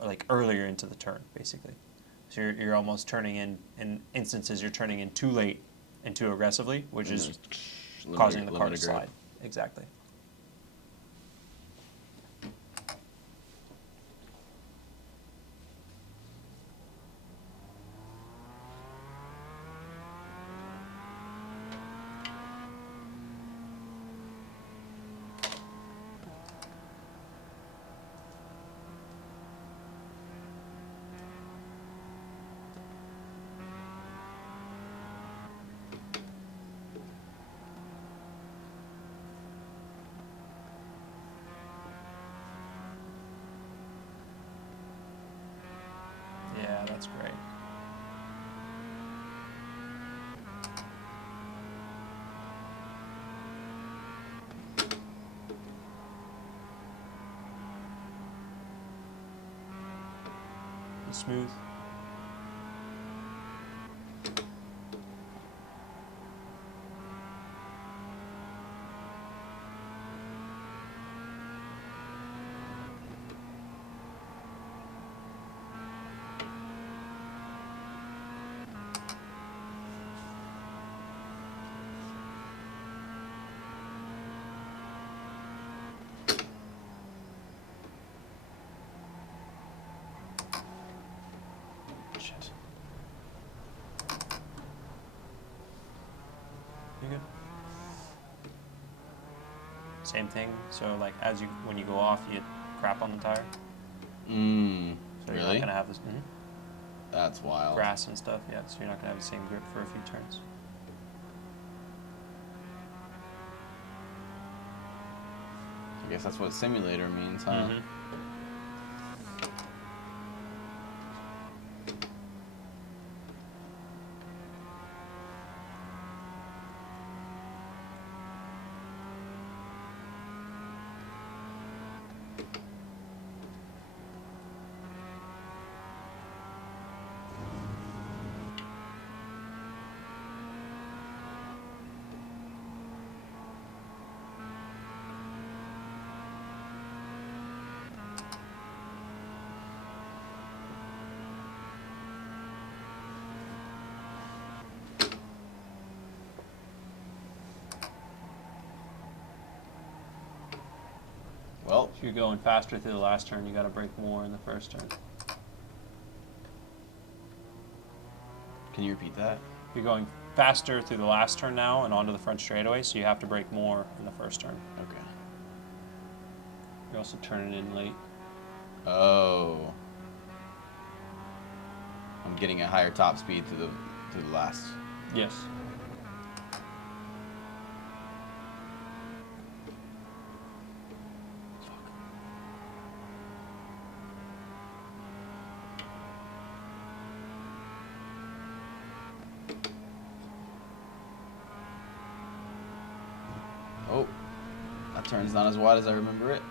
like earlier into the turn, basically. So you're almost turning in instances you're turning in too late and too aggressively, which is causing the car to limit of grip. slide. Exactly. Yeah, that's great. Smooth. Shit. You good? Same thing. So like when you go off, you crap on the tire. So you're Really? not gonna have this That's wild. grass and stuff. Yeah. So you're not gonna have the same grip for a few turns. I guess that's what simulator means, huh? Mm-hmm. Well, If you're going faster through the last turn, you got to brake more in the first turn. can you repeat that? You're going faster through the last turn now and onto the front straightaway, so you have to brake more in the first turn. Okay. You're also turning in late. Oh. I'm getting a higher top speed to the last. Yes. Oh. That turn's not as wide as I remember it.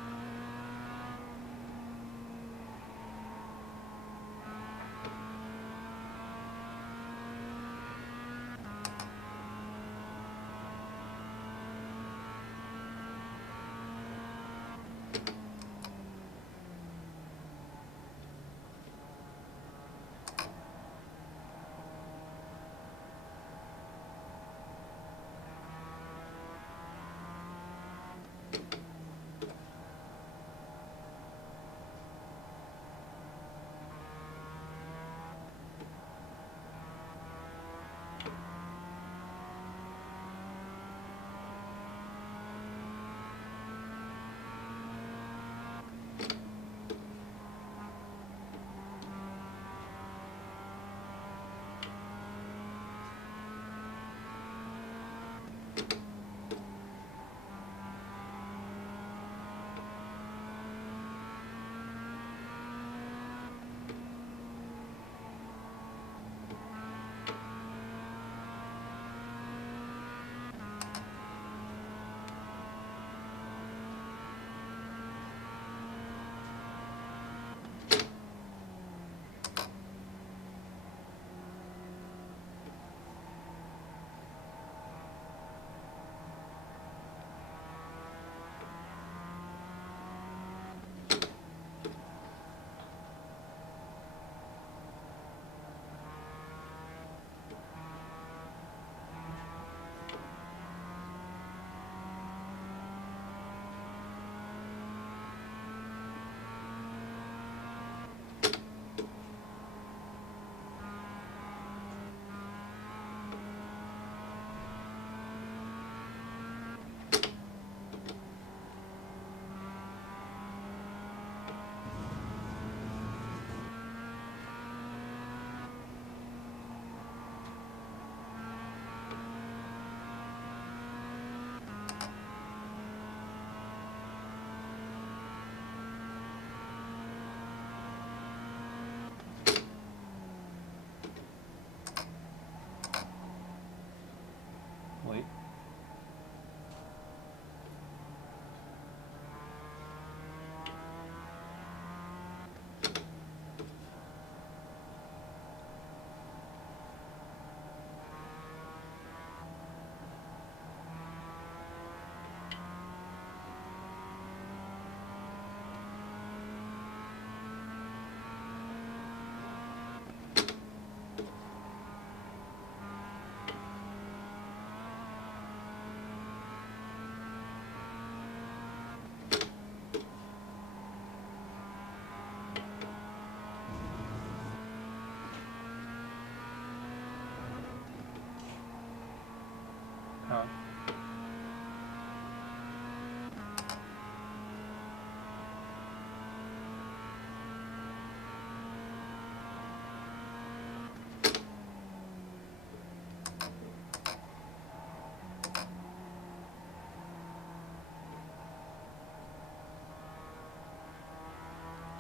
pound.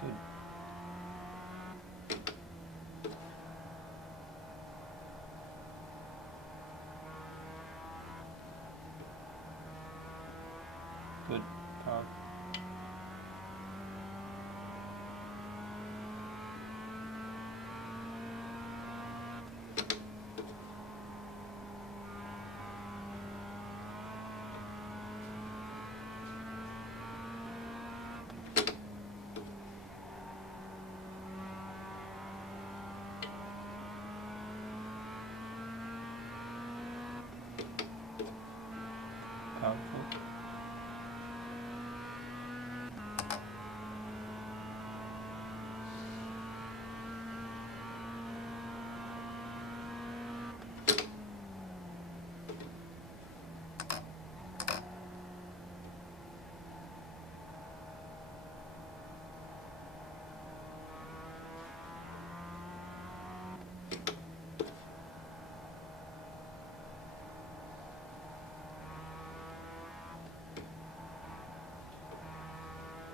Good. Good. Pound. Pound. Full.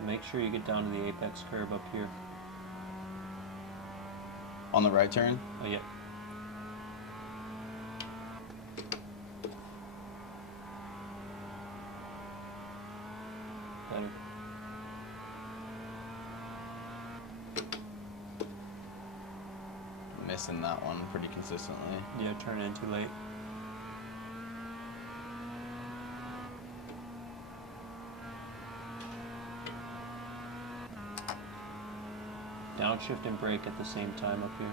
Make sure you get down to the apex curve up here. On the right turn? Oh, yeah. Better. Missing that one pretty consistently. Yeah, turn in too late. Downshift and brake at the same time up here.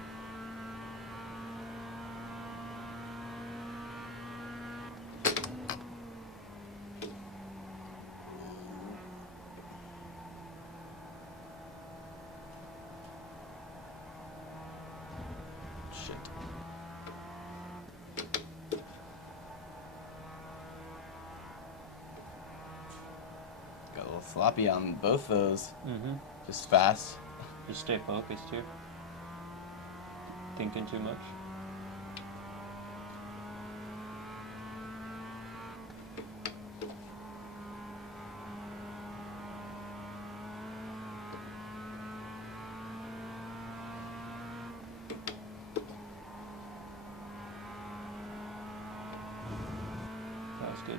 Shit. Got a little sloppy on both those. Mm-hmm. Just fast. Just stay focused here. Thinking too much. That was good.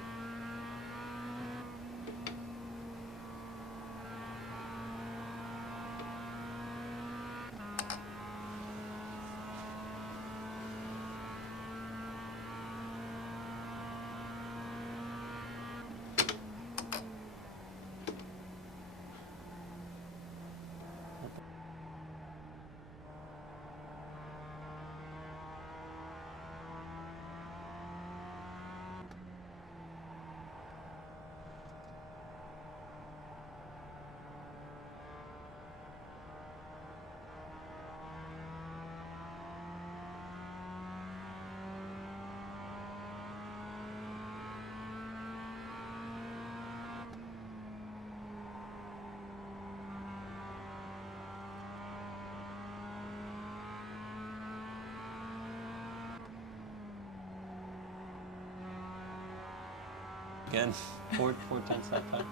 Again, 4/10 that time.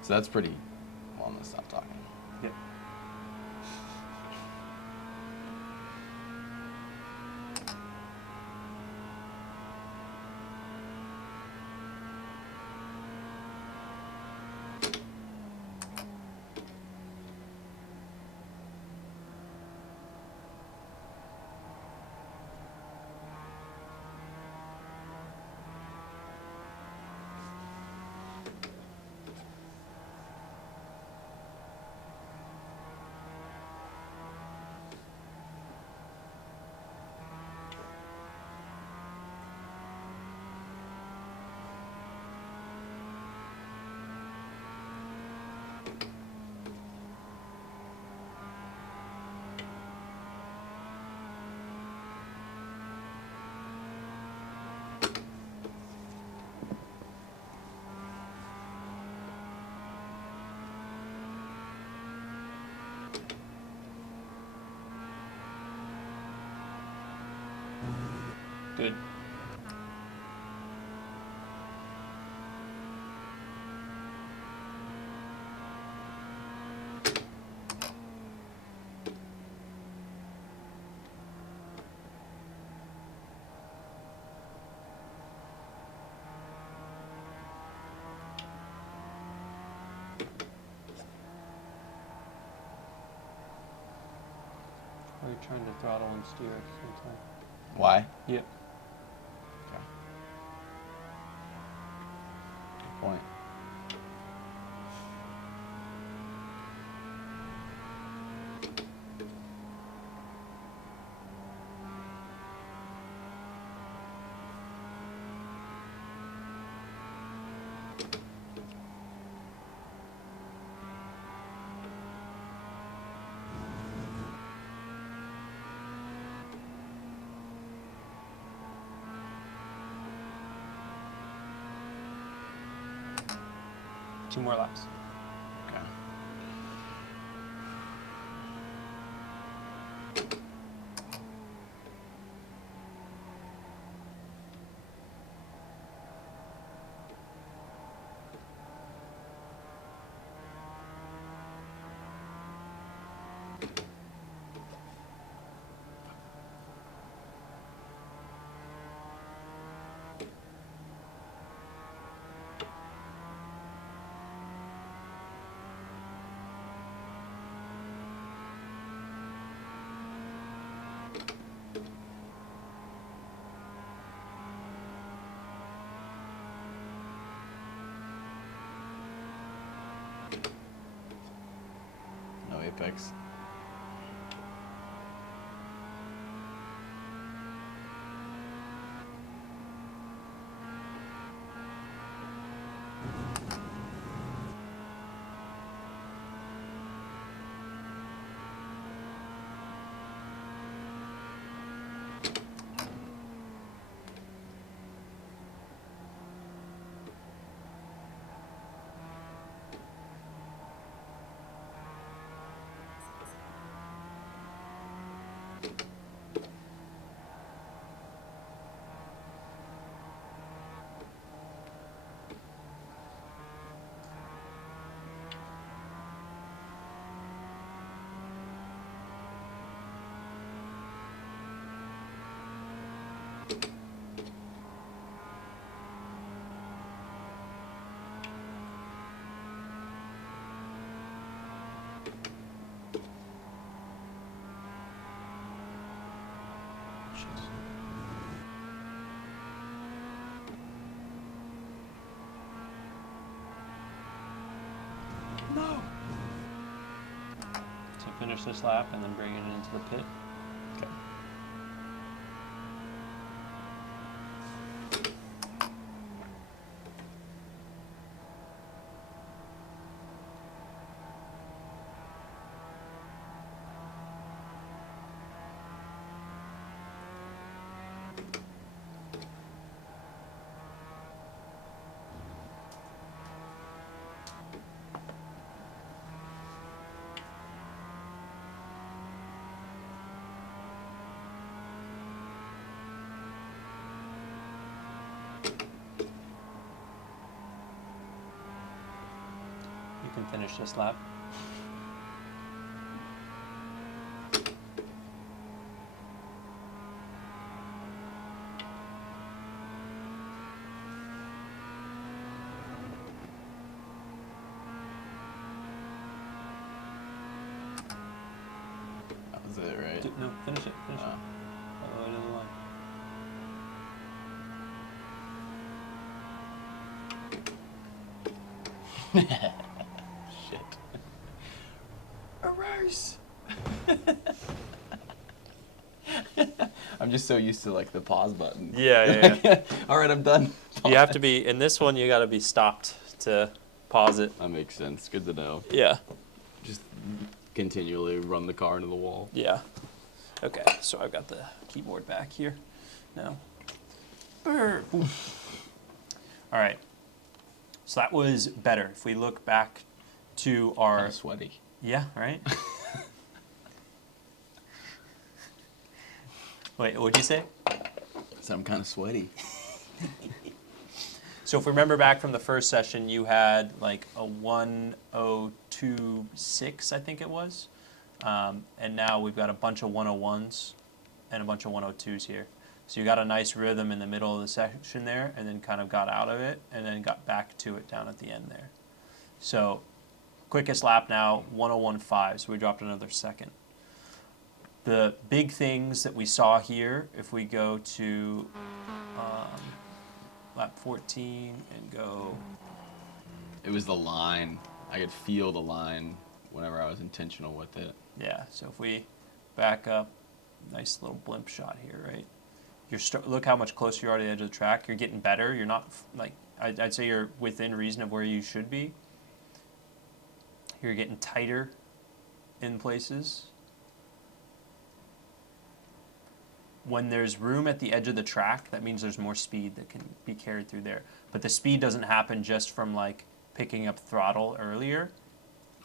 So that's pretty. Well, I'm gonna stop talking. Yep. Good. Or you're trying to throttle and steer at the same time. Why? Yep. Okay. Good point. Two more laps. Okay. No apex. No. So finish this lap and then bring it into the pit. Okay. You can finish this lap. That was it, right? No, finish it. Finish Oh. it. All the way to the line. Shit. A race. I'm just so used to like the pause button. Yeah. All right, I'm done. You have to be, in this one, you got to be stopped to pause it. That makes sense. Good to know. Yeah. Just continually run the car into the wall. Yeah. Okay, so I've got the keyboard back here now. All right. So that was better. If we look back to our... Kind of sweaty. Yeah, right? Wait, what'd you say? So I'm kind of sweaty. So if we remember back from the first session, you had like a 102.6, I think it was. And now we've got a bunch of 101s and a bunch of 102s here. So you got a nice rhythm in the middle of the section there, and then kind of got out of it, and then got back to it down at the end there. So quickest lap now, 101.5, so we dropped another second. The big things that we saw here, if we go to lap 14 and go... It was the line. I could feel the line whenever I was intentional with it. Yeah, so if we back up, nice little blimp shot here, right? Look how much closer you are to the edge of the track. You're getting better. You're not, like, I'd say you're within reason of where you should be. You're getting tighter in places. When there's room at the edge of the track, that means there's more speed that can be carried through there. But the speed doesn't happen just from, like, picking up throttle earlier.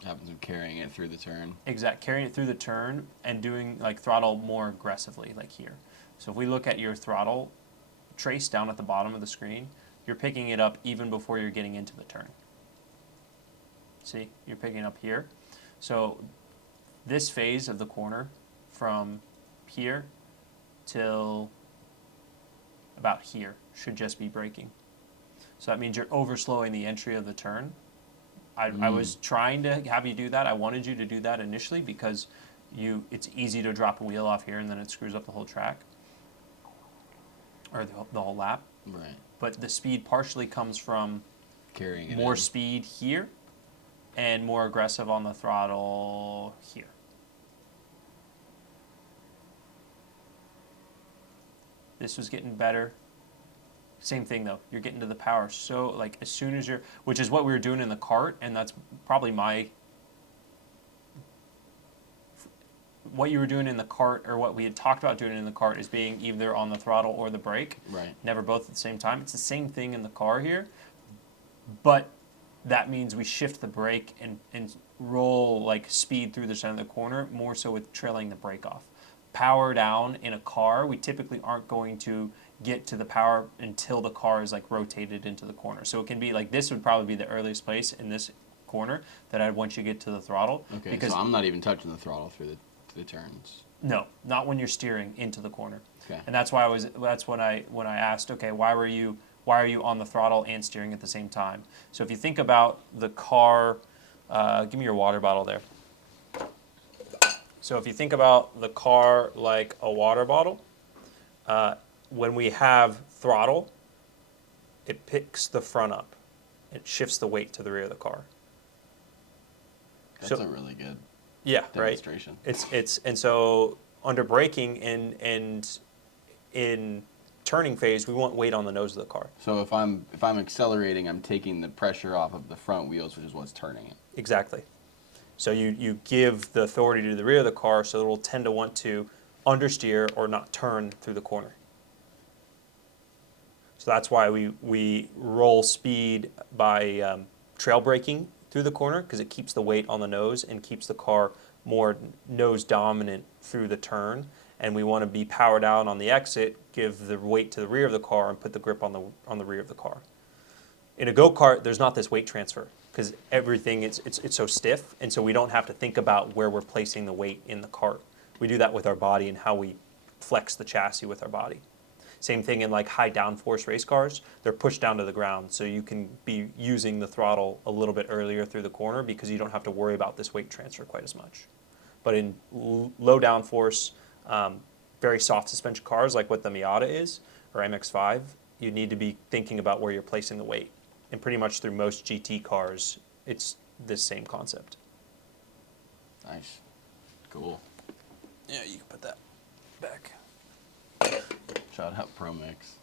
It happens with carrying it through the turn. Carrying it through the turn and doing, like, throttle more aggressively, like here. So if we look at your throttle trace down at the bottom of the screen, you're picking it up even before you're getting into the turn. See, you're picking it up here. So this phase of the corner from here till about here should just be braking. So that means you're overslowing the entry of the turn. I was trying to have you do that. I wanted you to do that initially because it's easy to drop a wheel off here and then it screws up the whole track or the whole lap. Right. But the speed partially comes from Carrying it more in. speed here and more aggressive on the throttle here. This was getting better. Same thing though, you're getting to the power so, like, as soon as which is what we were doing in the kart, and that's probably what you were doing in the kart, or what we had talked about doing in the kart, is being either on the throttle or the brake. Right. Never both at the same time. It's the same thing in the car here, but that means we shift the brake and roll, like, speed through the center of the corner, more so with trailing the brake off. Power down in a car, we typically aren't going to get to the power until the car is, like, rotated into the corner. So it can be like, this would probably be the earliest place in this corner that I'd want you to get to the throttle. Okay, because so I'm not even touching the throttle through the turns. No, not when you're steering into the corner. Okay. And that's when I asked, okay, why are you on the throttle and steering at the same time? So if you think about the car, give me your water bottle there. So if you think about the car like a water bottle, when we have throttle, it picks the front up. It shifts the weight to the rear of the car. That's a really good demonstration. Right. And so under braking and in turning phase, we want weight on the nose of the car. So if I'm accelerating, I'm taking the pressure off of the front wheels, which is what's turning it. Exactly. So you give the authority to the rear of the car, so it will tend to want to understeer or not turn through the corner. So that's why we roll speed by trail braking through the corner, because it keeps the weight on the nose and keeps the car more nose dominant through the turn. And we want to be powered out on the exit, give the weight to the rear of the car, and put the grip on the rear of the car. In a go-kart, there's not this weight transfer because everything it's so stiff, and so we don't have to think about where we're placing the weight in the cart. We do that with our body and how we flex the chassis with our body. Same thing in, like, high downforce race cars. They're pushed down to the ground, so you can be using the throttle a little bit earlier through the corner because you don't have to worry about this weight transfer quite as much. But in low downforce, very soft suspension cars like what the Miata is, or MX5, you need to be thinking about where you're placing the weight. And pretty much through most GT cars, it's this same concept. Nice. Cool. Yeah, you can put that back. Shout out Pro Mix.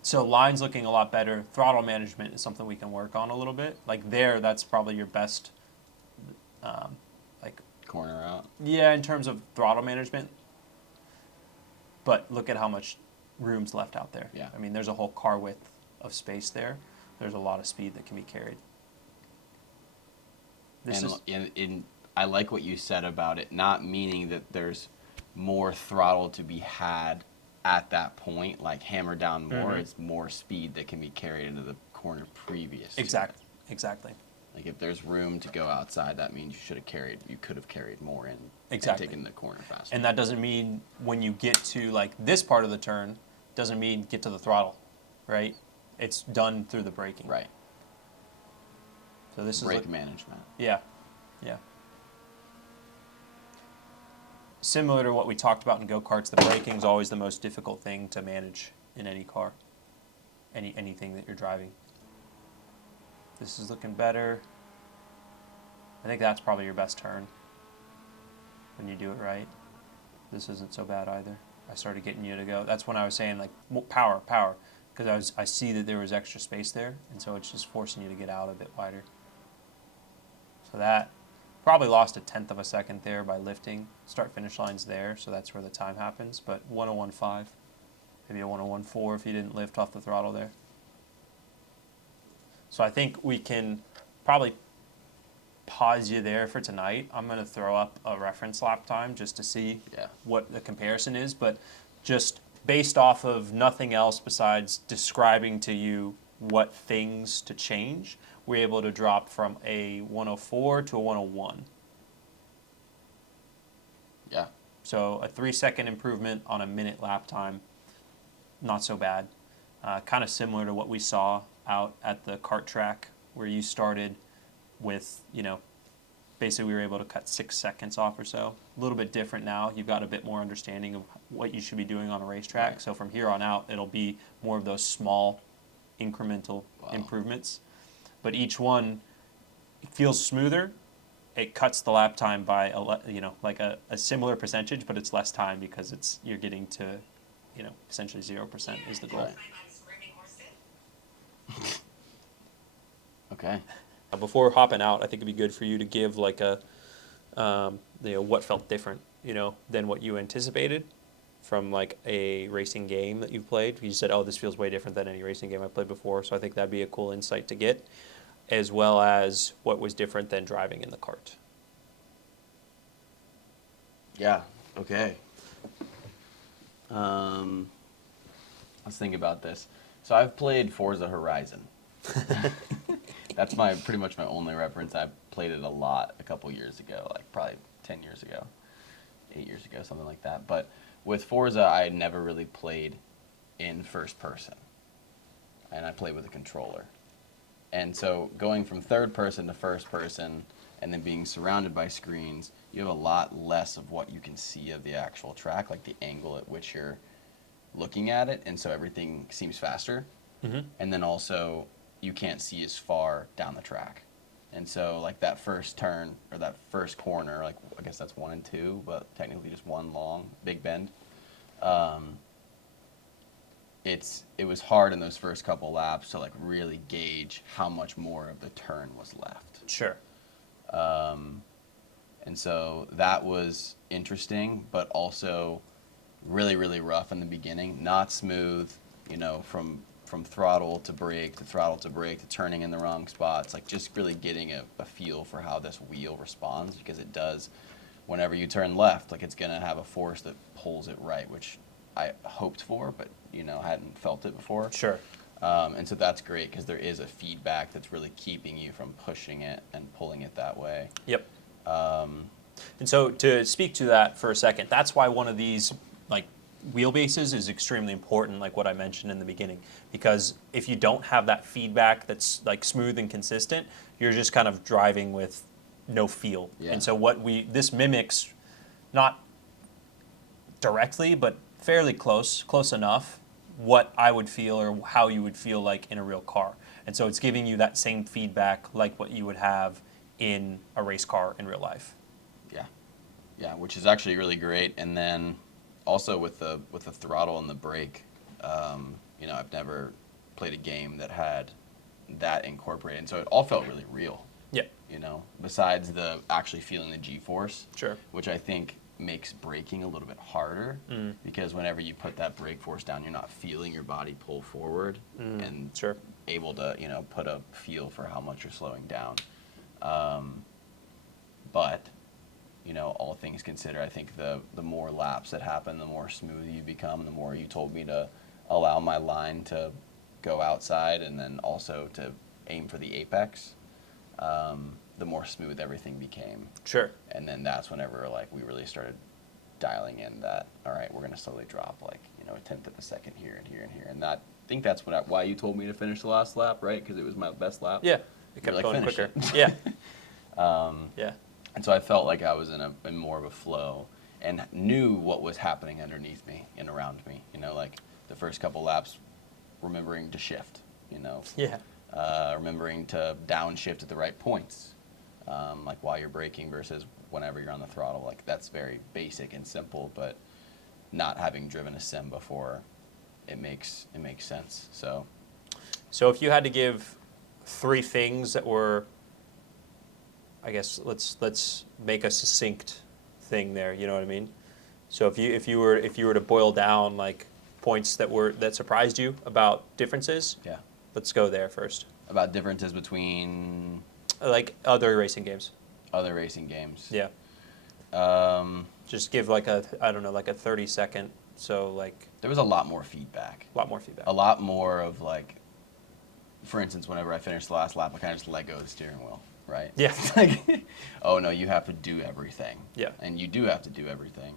So line's looking a lot better. Throttle management is something we can work on a little bit. Like there, that's probably your best, Corner out. Yeah, in terms of throttle management. But look at how much room's left out there. Yeah. I mean, there's a whole car width of space there. There's a lot of speed that can be carried. I like what you said about it not meaning that there's more throttle to be had at that point, like hammer down more. Mhm. It's more speed that can be carried into the corner previous. Exactly. Like if there's room to go outside, that means you could have carried more in Exactly. and taken the corner faster. And that doesn't mean when you get to like this part of the turn, doesn't mean get to the throttle, right? It's done through the braking. Right. So this Brake is management. yeah. Similar to what we talked about in go-karts, the braking is always the most difficult thing to manage in any car, anything that you're driving. This is looking better. I think that's probably your best turn when you do it right. This isn't so bad either. I started getting you to go. That's when I was saying like power, because I see that there was extra space there, and so it's just forcing you to get out a bit wider. So that probably lost 1/10 of a second there by lifting. Start-finish line's there, so that's where the time happens. But 1:01.5, maybe a 1:01.4 if you didn't lift off the throttle there. So I think we can probably pause you there for tonight. I'm going to throw up a reference lap time just to see what the comparison is. But just based off of nothing else besides describing to you what things to change, we're able to drop from a 1:04 to a 1:01. Yeah. So a 3-second improvement on a minute lap time, not so bad. Kind of similar to what we saw out at the kart track where you started with, basically we were able to cut 6 seconds off or so. A little bit different now. You've got a bit more understanding of what you should be doing on a racetrack. Right. So from here on out, it'll be more of those small incremental improvements. But each one feels smoother. It cuts the lap time by a similar percentage, but it's less time because you're getting to, essentially 0% is the goal. Right. Okay. Before hopping out, I think it'd be good for you to give like a, what felt different, than what you anticipated from like a racing game that you've played. You said, oh, this feels way different than any racing game I've played before. So I think that'd be a cool insight to get, as well as what was different than driving in the kart. Yeah. Okay. Let's think about this. So I've played Forza Horizon. That's pretty much my only reference. I played it a lot a couple years ago, like probably 10 years ago, 8 years ago, something like that. But with Forza, I had never really played in first person, and I played with a controller. And so going from third person to first person and then being surrounded by screens, you have a lot less of what you can see of the actual track, like the angle at which you're looking at it, and so everything seems faster. Mm-hmm. And then also you can't see as far down the track. And so like that first turn or that first corner, like I guess that's 1 and 2, but technically just one long big bend. It was hard in those first couple laps to like really gauge how much more of the turn was left. Sure. And so that was interesting, but also really, really rough in the beginning. Not smooth, from throttle to brake to throttle to brake to turning in the wrong spots. Like just really getting a feel for how this wheel responds, because it does, whenever you turn left, like it's going to have a force that pulls it right, which I hoped for, but, hadn't felt it before. Sure. And so that's great because there is a feedback that's really keeping you from pushing it and pulling it that way. Yep. And so to speak to that for a second, that's why one of these like wheelbases is extremely important, like what I mentioned in the beginning, because if you don't have that feedback that's like smooth and consistent, you're just kind of driving with no feel. Yeah. And so this mimics, not directly, but fairly close enough, what I would feel or how you would feel like in a real car. And so it's giving you that same feedback like what you would have in a race car in real life. Yeah, which is actually really great. And then also with the throttle and the brake, I've never played a game that had that incorporated, and so it all felt really real. Yeah. Besides the actually feeling the G-force, Sure. which I think makes braking a little bit harder, because whenever you put that brake force down, you're not feeling your body pull forward and Sure. able to put a feel for how much you're slowing down. But all things considered, I think the more laps that happen, the more smooth you become. The more you told me to allow my line to go outside and then also to aim for the apex, the more smooth everything became. Sure. And then that's whenever like we really started dialing in that, all right, we're going to slowly drop like, a tenth of a second here and here and here. And that, I think that's why you told me to finish the last lap, right? Because it was my best lap. Yeah. It kept going quicker. Yeah. Yeah. And so I felt like I was in more of a flow and knew what was happening underneath me and around me. Like the first couple laps, remembering to shift, Yeah. remembering to downshift at the right points, like while you're braking versus whenever you're on the throttle. Like that's very basic and simple, but not having driven a sim before, it makes sense. So if you had to give 3 things that were, I guess let's make a succinct thing there. You know what I mean? So if you were to boil down like points that surprised you about differences, yeah, let's go there first. about differences between Like other racing games. other racing games. Yeah. Just give like a 30-second. So like There was a lot more feedback. a lot more feedback. A lot more of like, for instance, whenever I finished the last lap, I kind of just let go of the steering wheel, right? Yeah. Like, oh no, you have to do everything. Yeah. And you do have to do everything.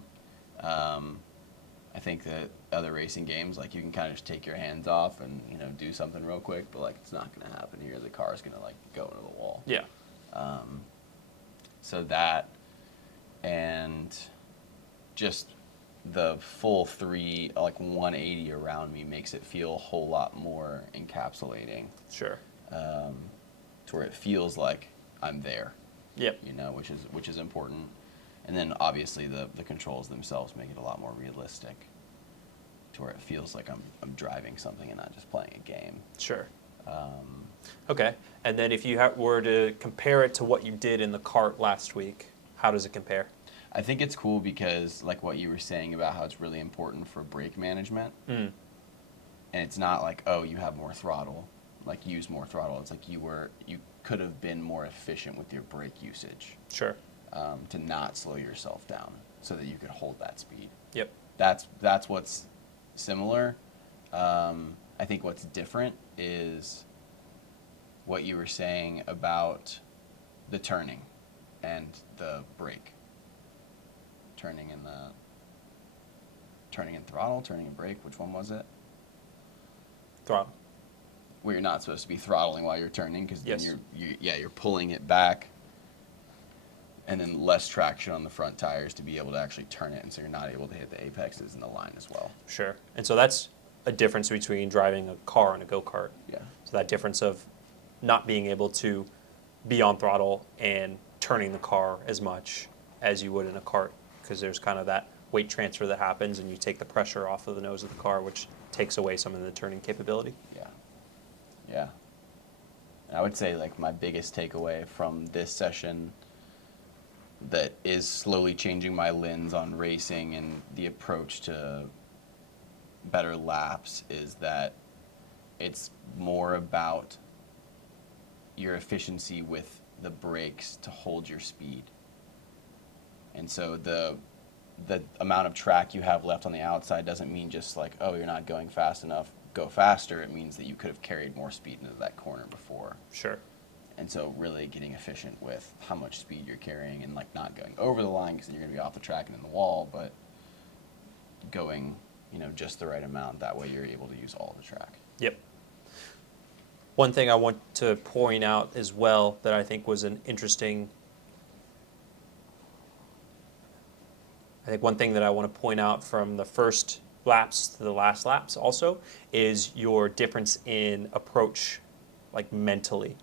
I think that other racing games, like you can kind of just take your hands off and do something real quick, but like it's not going to happen here. The car is going to like go into the wall. Yeah. So that, and just the full 180 around me makes it feel a whole lot more encapsulating, Sure. to where it feels like I'm there. Yep. Which is important. And then obviously the controls themselves make it a lot more realistic, to where it feels like I'm driving something and not just playing a game. Sure. Okay. And then if you were to compare it to what you did in the kart last week, how does it compare? I think it's cool because like what you were saying about how it's really important for brake management. Mm. And it's not like, oh, you have more throttle, like use more throttle. It's like you could have been more efficient with your brake usage. Sure. To not slow yourself down so that you could hold that speed. Yep. That's what's similar. I think what's different is what you were saying about the turning and the brake. Turning and throttle, turning and brake. Which one was it? Throttle. Where you're not supposed to be throttling while you're turning, because then Yes. you're pulling it back, and then less traction on the front tires to be able to actually turn it, and so you're not able to hit the apexes in the line as well. Sure. And so that's a difference between driving a car and a go-kart. Yeah. So that difference of not being able to be on throttle and turning the car as much as you would in a kart, because there's kind of that weight transfer that happens and you take the pressure off of the nose of the car, which takes away some of the turning capability. Yeah. Yeah. And I would say like my biggest takeaway from this session that is slowly changing my lens on racing and the approach to better laps is that it's more about your efficiency with the brakes to hold your speed. And so the amount of track you have left on the outside doesn't mean just like, oh, you're not going fast enough, go faster. It means that you could have carried more speed into that corner before. Sure. And so really getting efficient with how much speed you're carrying and like not going over the line because you're going to be off the track and in the wall, but going, just the right amount. That way you're able to use all the track. Yep. One thing I want to point out as well that I think was an interesting, one thing that I want to point out from the first laps to the last laps also is your difference in approach, like mentally.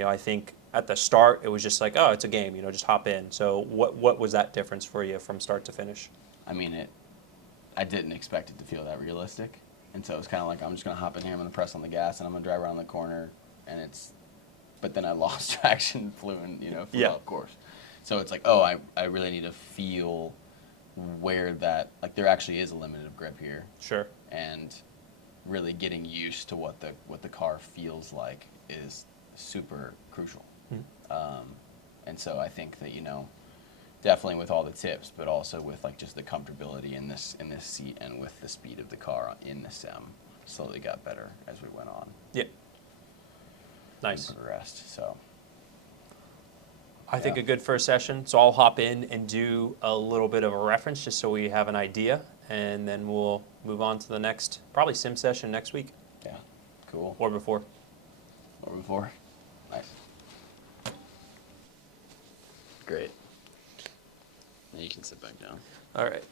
I think at the start it was just like, oh, it's a game, just hop in. So what was that difference for you from start to finish? I mean, I didn't expect it to feel that realistic. And so it was kind of like, I'm just going to hop in here, I'm going to press on the gas, and I'm going to drive around the corner, but then I lost traction, flew off course. So it's like, oh, I really need to feel where that, like there actually is a limit of grip here. Sure. And really getting used to what the car feels like is super crucial. And so I think that, definitely with all the tips, but also with like just the comfortability in this seat and with the speed of the car in the sim. Slowly got better as we went on. Yeah. Nice. And progressed. So I think yeah. a good first session. So I'll hop in and do a little bit of a reference just so we have an idea, and then we'll move on to the next, probably sim session next week Yeah. Cool. or before. Or before. Nice. Great. Now you can sit back down. All right.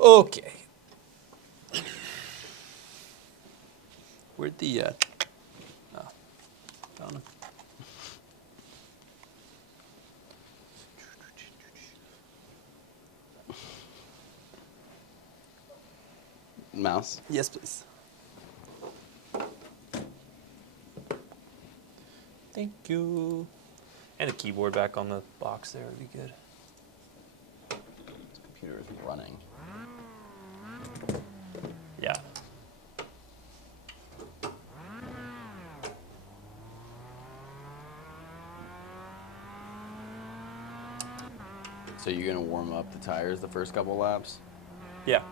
Okay. Where'd the, oh, found him. Mouse. Yes, please. Thank you. And a keyboard back on the box there would be good. This computer is running. Yeah. So you're gonna warm up the tires the first couple laps? Yeah.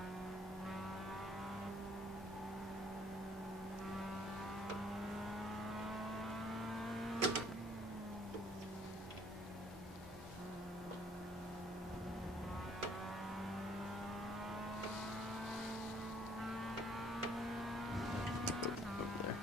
Over there.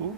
Ooh.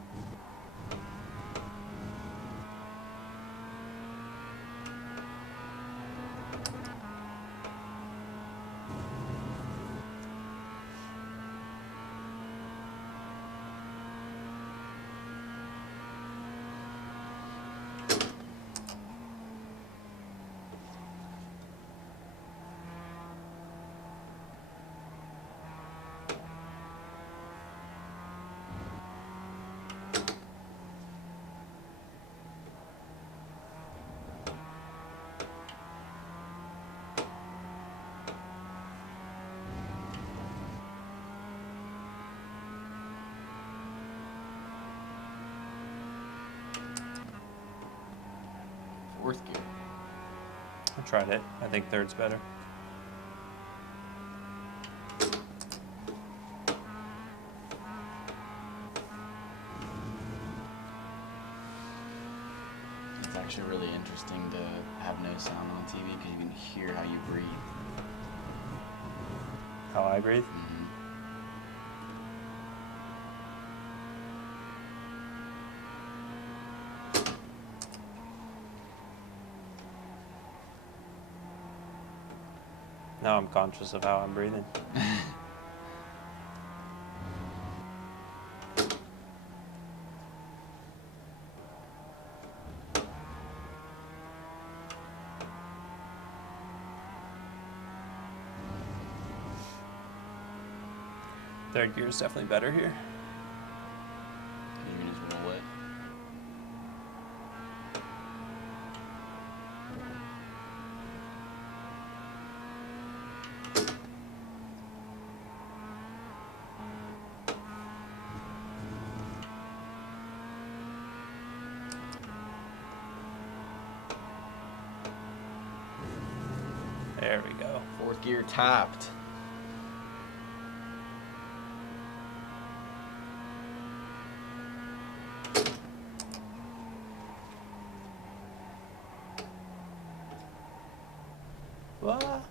Fourth gear. I tried it. I think third's better. It's actually really interesting to have no sound on TV because you can hear how you breathe. How I breathe? Mm-hmm. Now I'm conscious of how I'm breathing. Third gear is definitely better here. You can just roll it. Fourth gear tapped. What?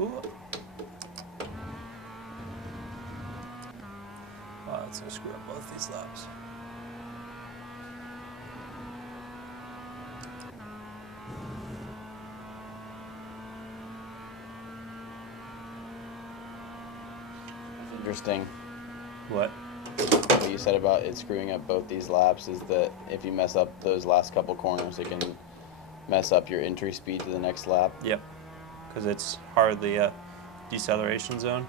Ooh. Wow, that's gonna screw up both these laps. Interesting. What? What you said about it screwing up both these laps is that if you mess up those last couple corners, it can mess up your entry speed to the next lap. Yep, because it's hardly a deceleration zone.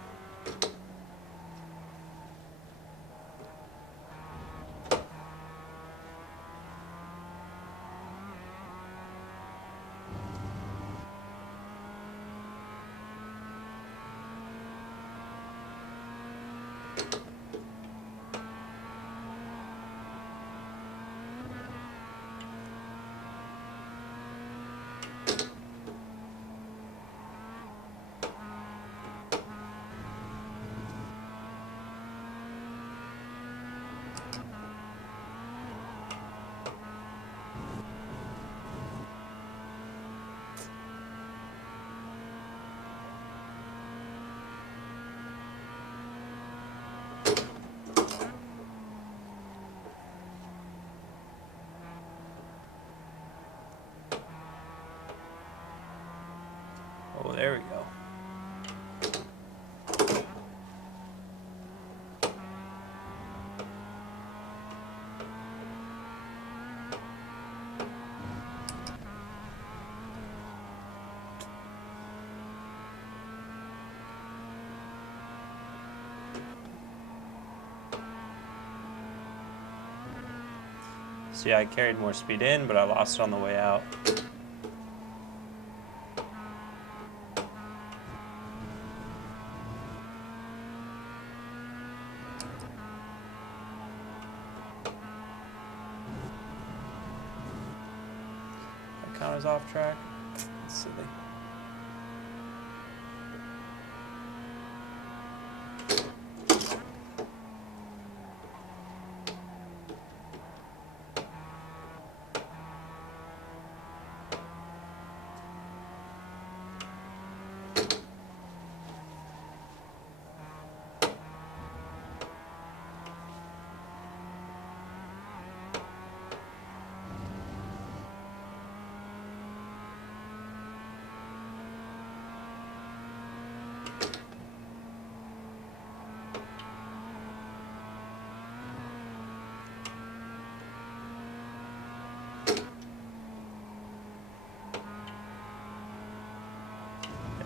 Oh, there we go. See, I carried more speed in, but I lost it on the way out. That counter's off track. That's silly.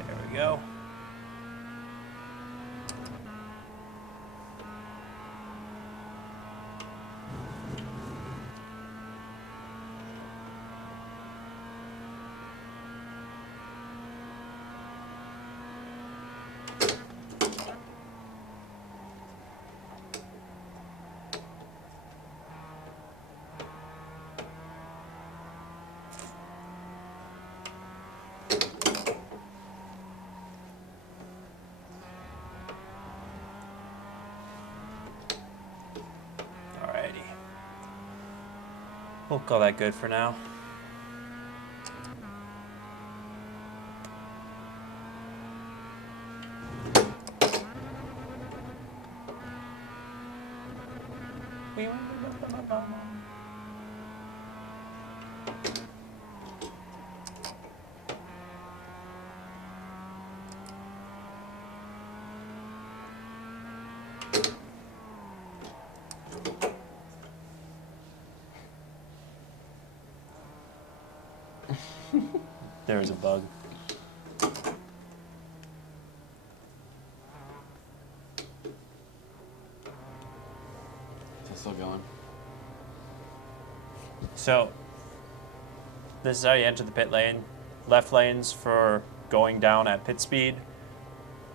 There we go. We'll call that good for now. There's a bug. Is it still going? So, this is how you enter the pit lane. Left lanes for going down at pit speed.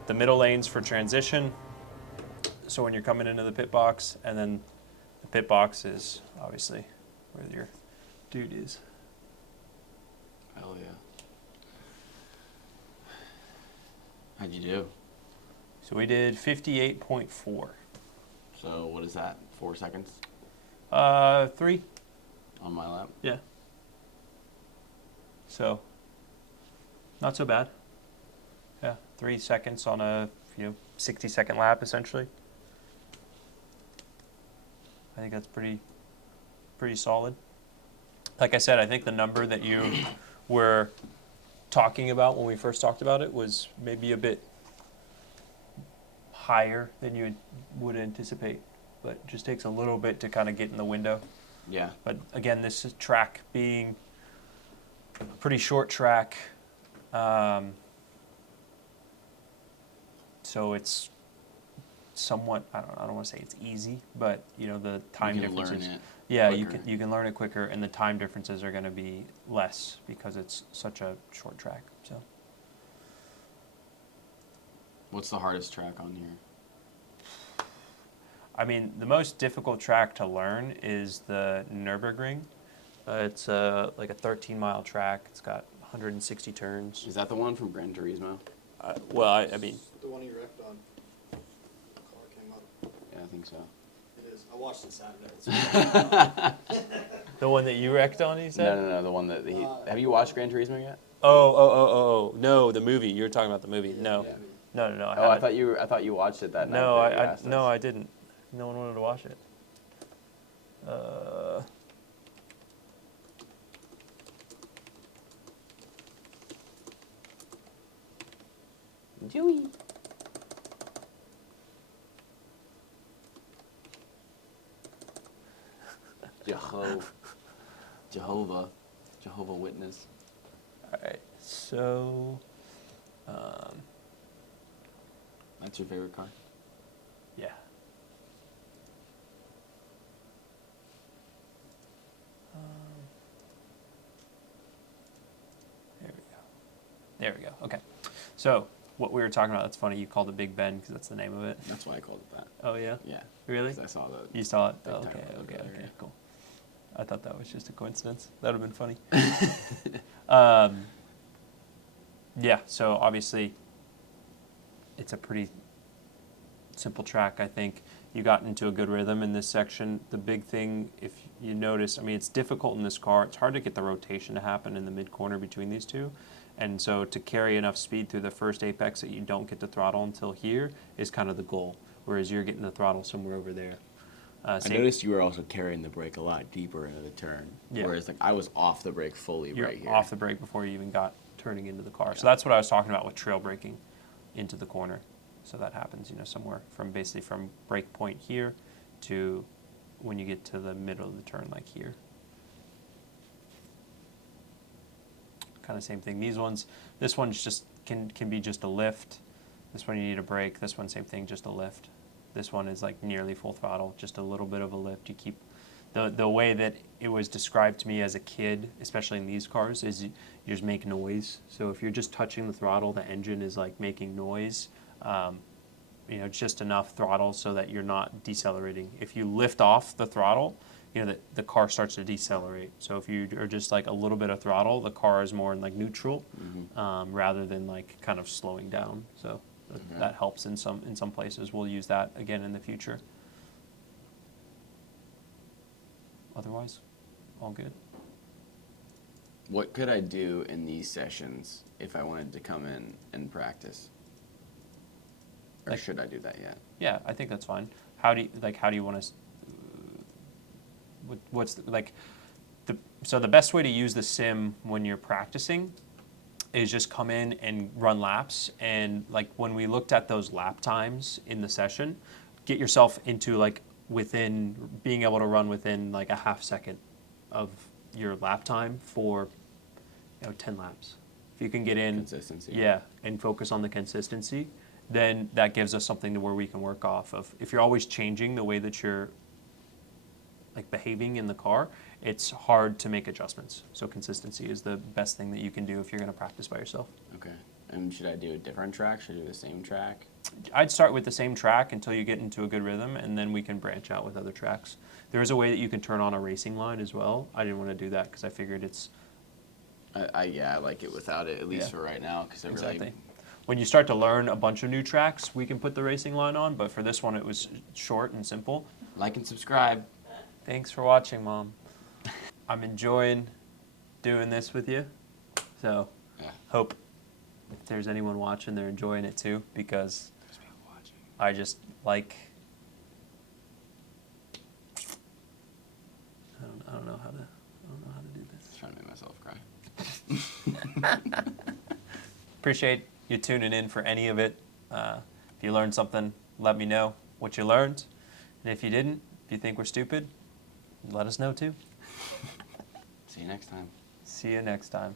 The middle lanes for transition. So when you're coming into the pit box, and then the pit box is obviously where your dude is. Hell yeah. How'd you do? So we did 58.4. So what is that? 4 seconds 3. on my lap? Yeah. So, not so bad. Yeah, 3 seconds on a 60-second lap essentially. I think that's pretty solid. Like I said, I think the number that you were talking about when we first talked about it was maybe a bit higher than you would anticipate, but it just takes a little bit to kind of get in the window. Yeah. But again, this is track being a pretty short track, so it's somewhat, I don't want to say it's easy, but the time You can differences. learn it Yeah, quicker. you can learn it quicker, and the time differences are going to be less because it's such a short track. So What's the hardest track on here? I mean, the most difficult track to learn is the Nürburgring. It's like a 13-mile track. It's got 160 turns. Is that the one from Gran Turismo? Well, I mean, The one you wrecked on. The car came up. Yeah, I think so. It is. I watched it Saturday. the one that you wrecked on, you said? No, the one that have you watched Gran Turismo yet? Oh. No, the movie. You were talking about the movie. No. Yeah. No. I thought you watched it that night. No, that you asked us. I didn't. No one wanted to watch it. Joey. Jehovah Witness. All right. So, That's your favorite car? yeah. There we go. Okay. So, what we were talking about, that's funny. You called it Big Ben because that's the name of it. That's why I called it that. Oh, yeah? Yeah. Really? 'Cause I saw the. You saw it? Big Oh, time okay, logo there, yeah. cool. I thought that was just a coincidence. That would have been funny. Yeah, so obviously it's a pretty simple track, I think. You got into a good rhythm in this section. The big thing, if you notice, I mean, it's difficult in this car. It's hard to get the rotation to happen in the mid-corner between these two. And so to carry enough speed through the first apex that you don't get the throttle until here is kind of the goal, whereas you're getting the throttle somewhere over there. I noticed you were also carrying the brake a lot deeper into the turn. Yeah. Whereas I was off the brake fully You're right here. off the brake before you even got turning into the car. So that's what I was talking about with trail braking into the corner. So that happens, somewhere from basically from brake point here to when you get to the middle of the turn, like here. Kind of same thing. This one's just can be just a lift. This one you need a brake. This one, same thing, just a lift. This one is like nearly full throttle, just a little bit of a lift. You keep the way that it was described to me as a kid, especially in these cars, is you just make noise. So if you're just touching the throttle, the engine is like making noise. Just enough throttle so that you're not decelerating. If you lift off the throttle, the car starts to decelerate. So if you are just like a little bit of throttle, the car is more in like neutral, rather than like kind of slowing down. So that helps in some places. We'll use that again in the future. Otherwise, all good. What could I do in these sessions if I wanted to come in and practice? Or Like- should I do that yet? Yeah, I think that's fine. How do you want to? What's so the best way to use the sim when you're practicing is just come in and run laps. And like when we looked at those lap times in the session, get yourself into like within being able to run within like a half second of your lap time for 10 laps. If you can get in Consistency. yeah, and focus on the consistency, then that gives us something to where we can work off of. If you're always changing the way that you're like behaving in the car, it's hard to make adjustments. So consistency is the best thing that you can do if you're going to practice by yourself. Okay. And should I do a different track? Should I do the same track? I'd start with the same track until you get into a good rhythm, and then we can branch out with other tracks. There is a way that you can turn on a racing line as well. I didn't want to do that because I figured it's I like it without it, at least Yeah. for right now, because it exactly. really. When you start to learn a bunch of new tracks, we can put the racing line on, but for this one it was short and simple. Like and subscribe. Thanks for watching, Mom. I'm enjoying doing this with you. So, Yeah. hope if there's anyone watching, they're enjoying it too, because I just like, I don't know how to do this. Just trying to make myself cry. Appreciate you tuning in for any of it. If you learned something, let me know what you learned. And if you didn't, if you think we're stupid, let us know too. See you next time. See you next time.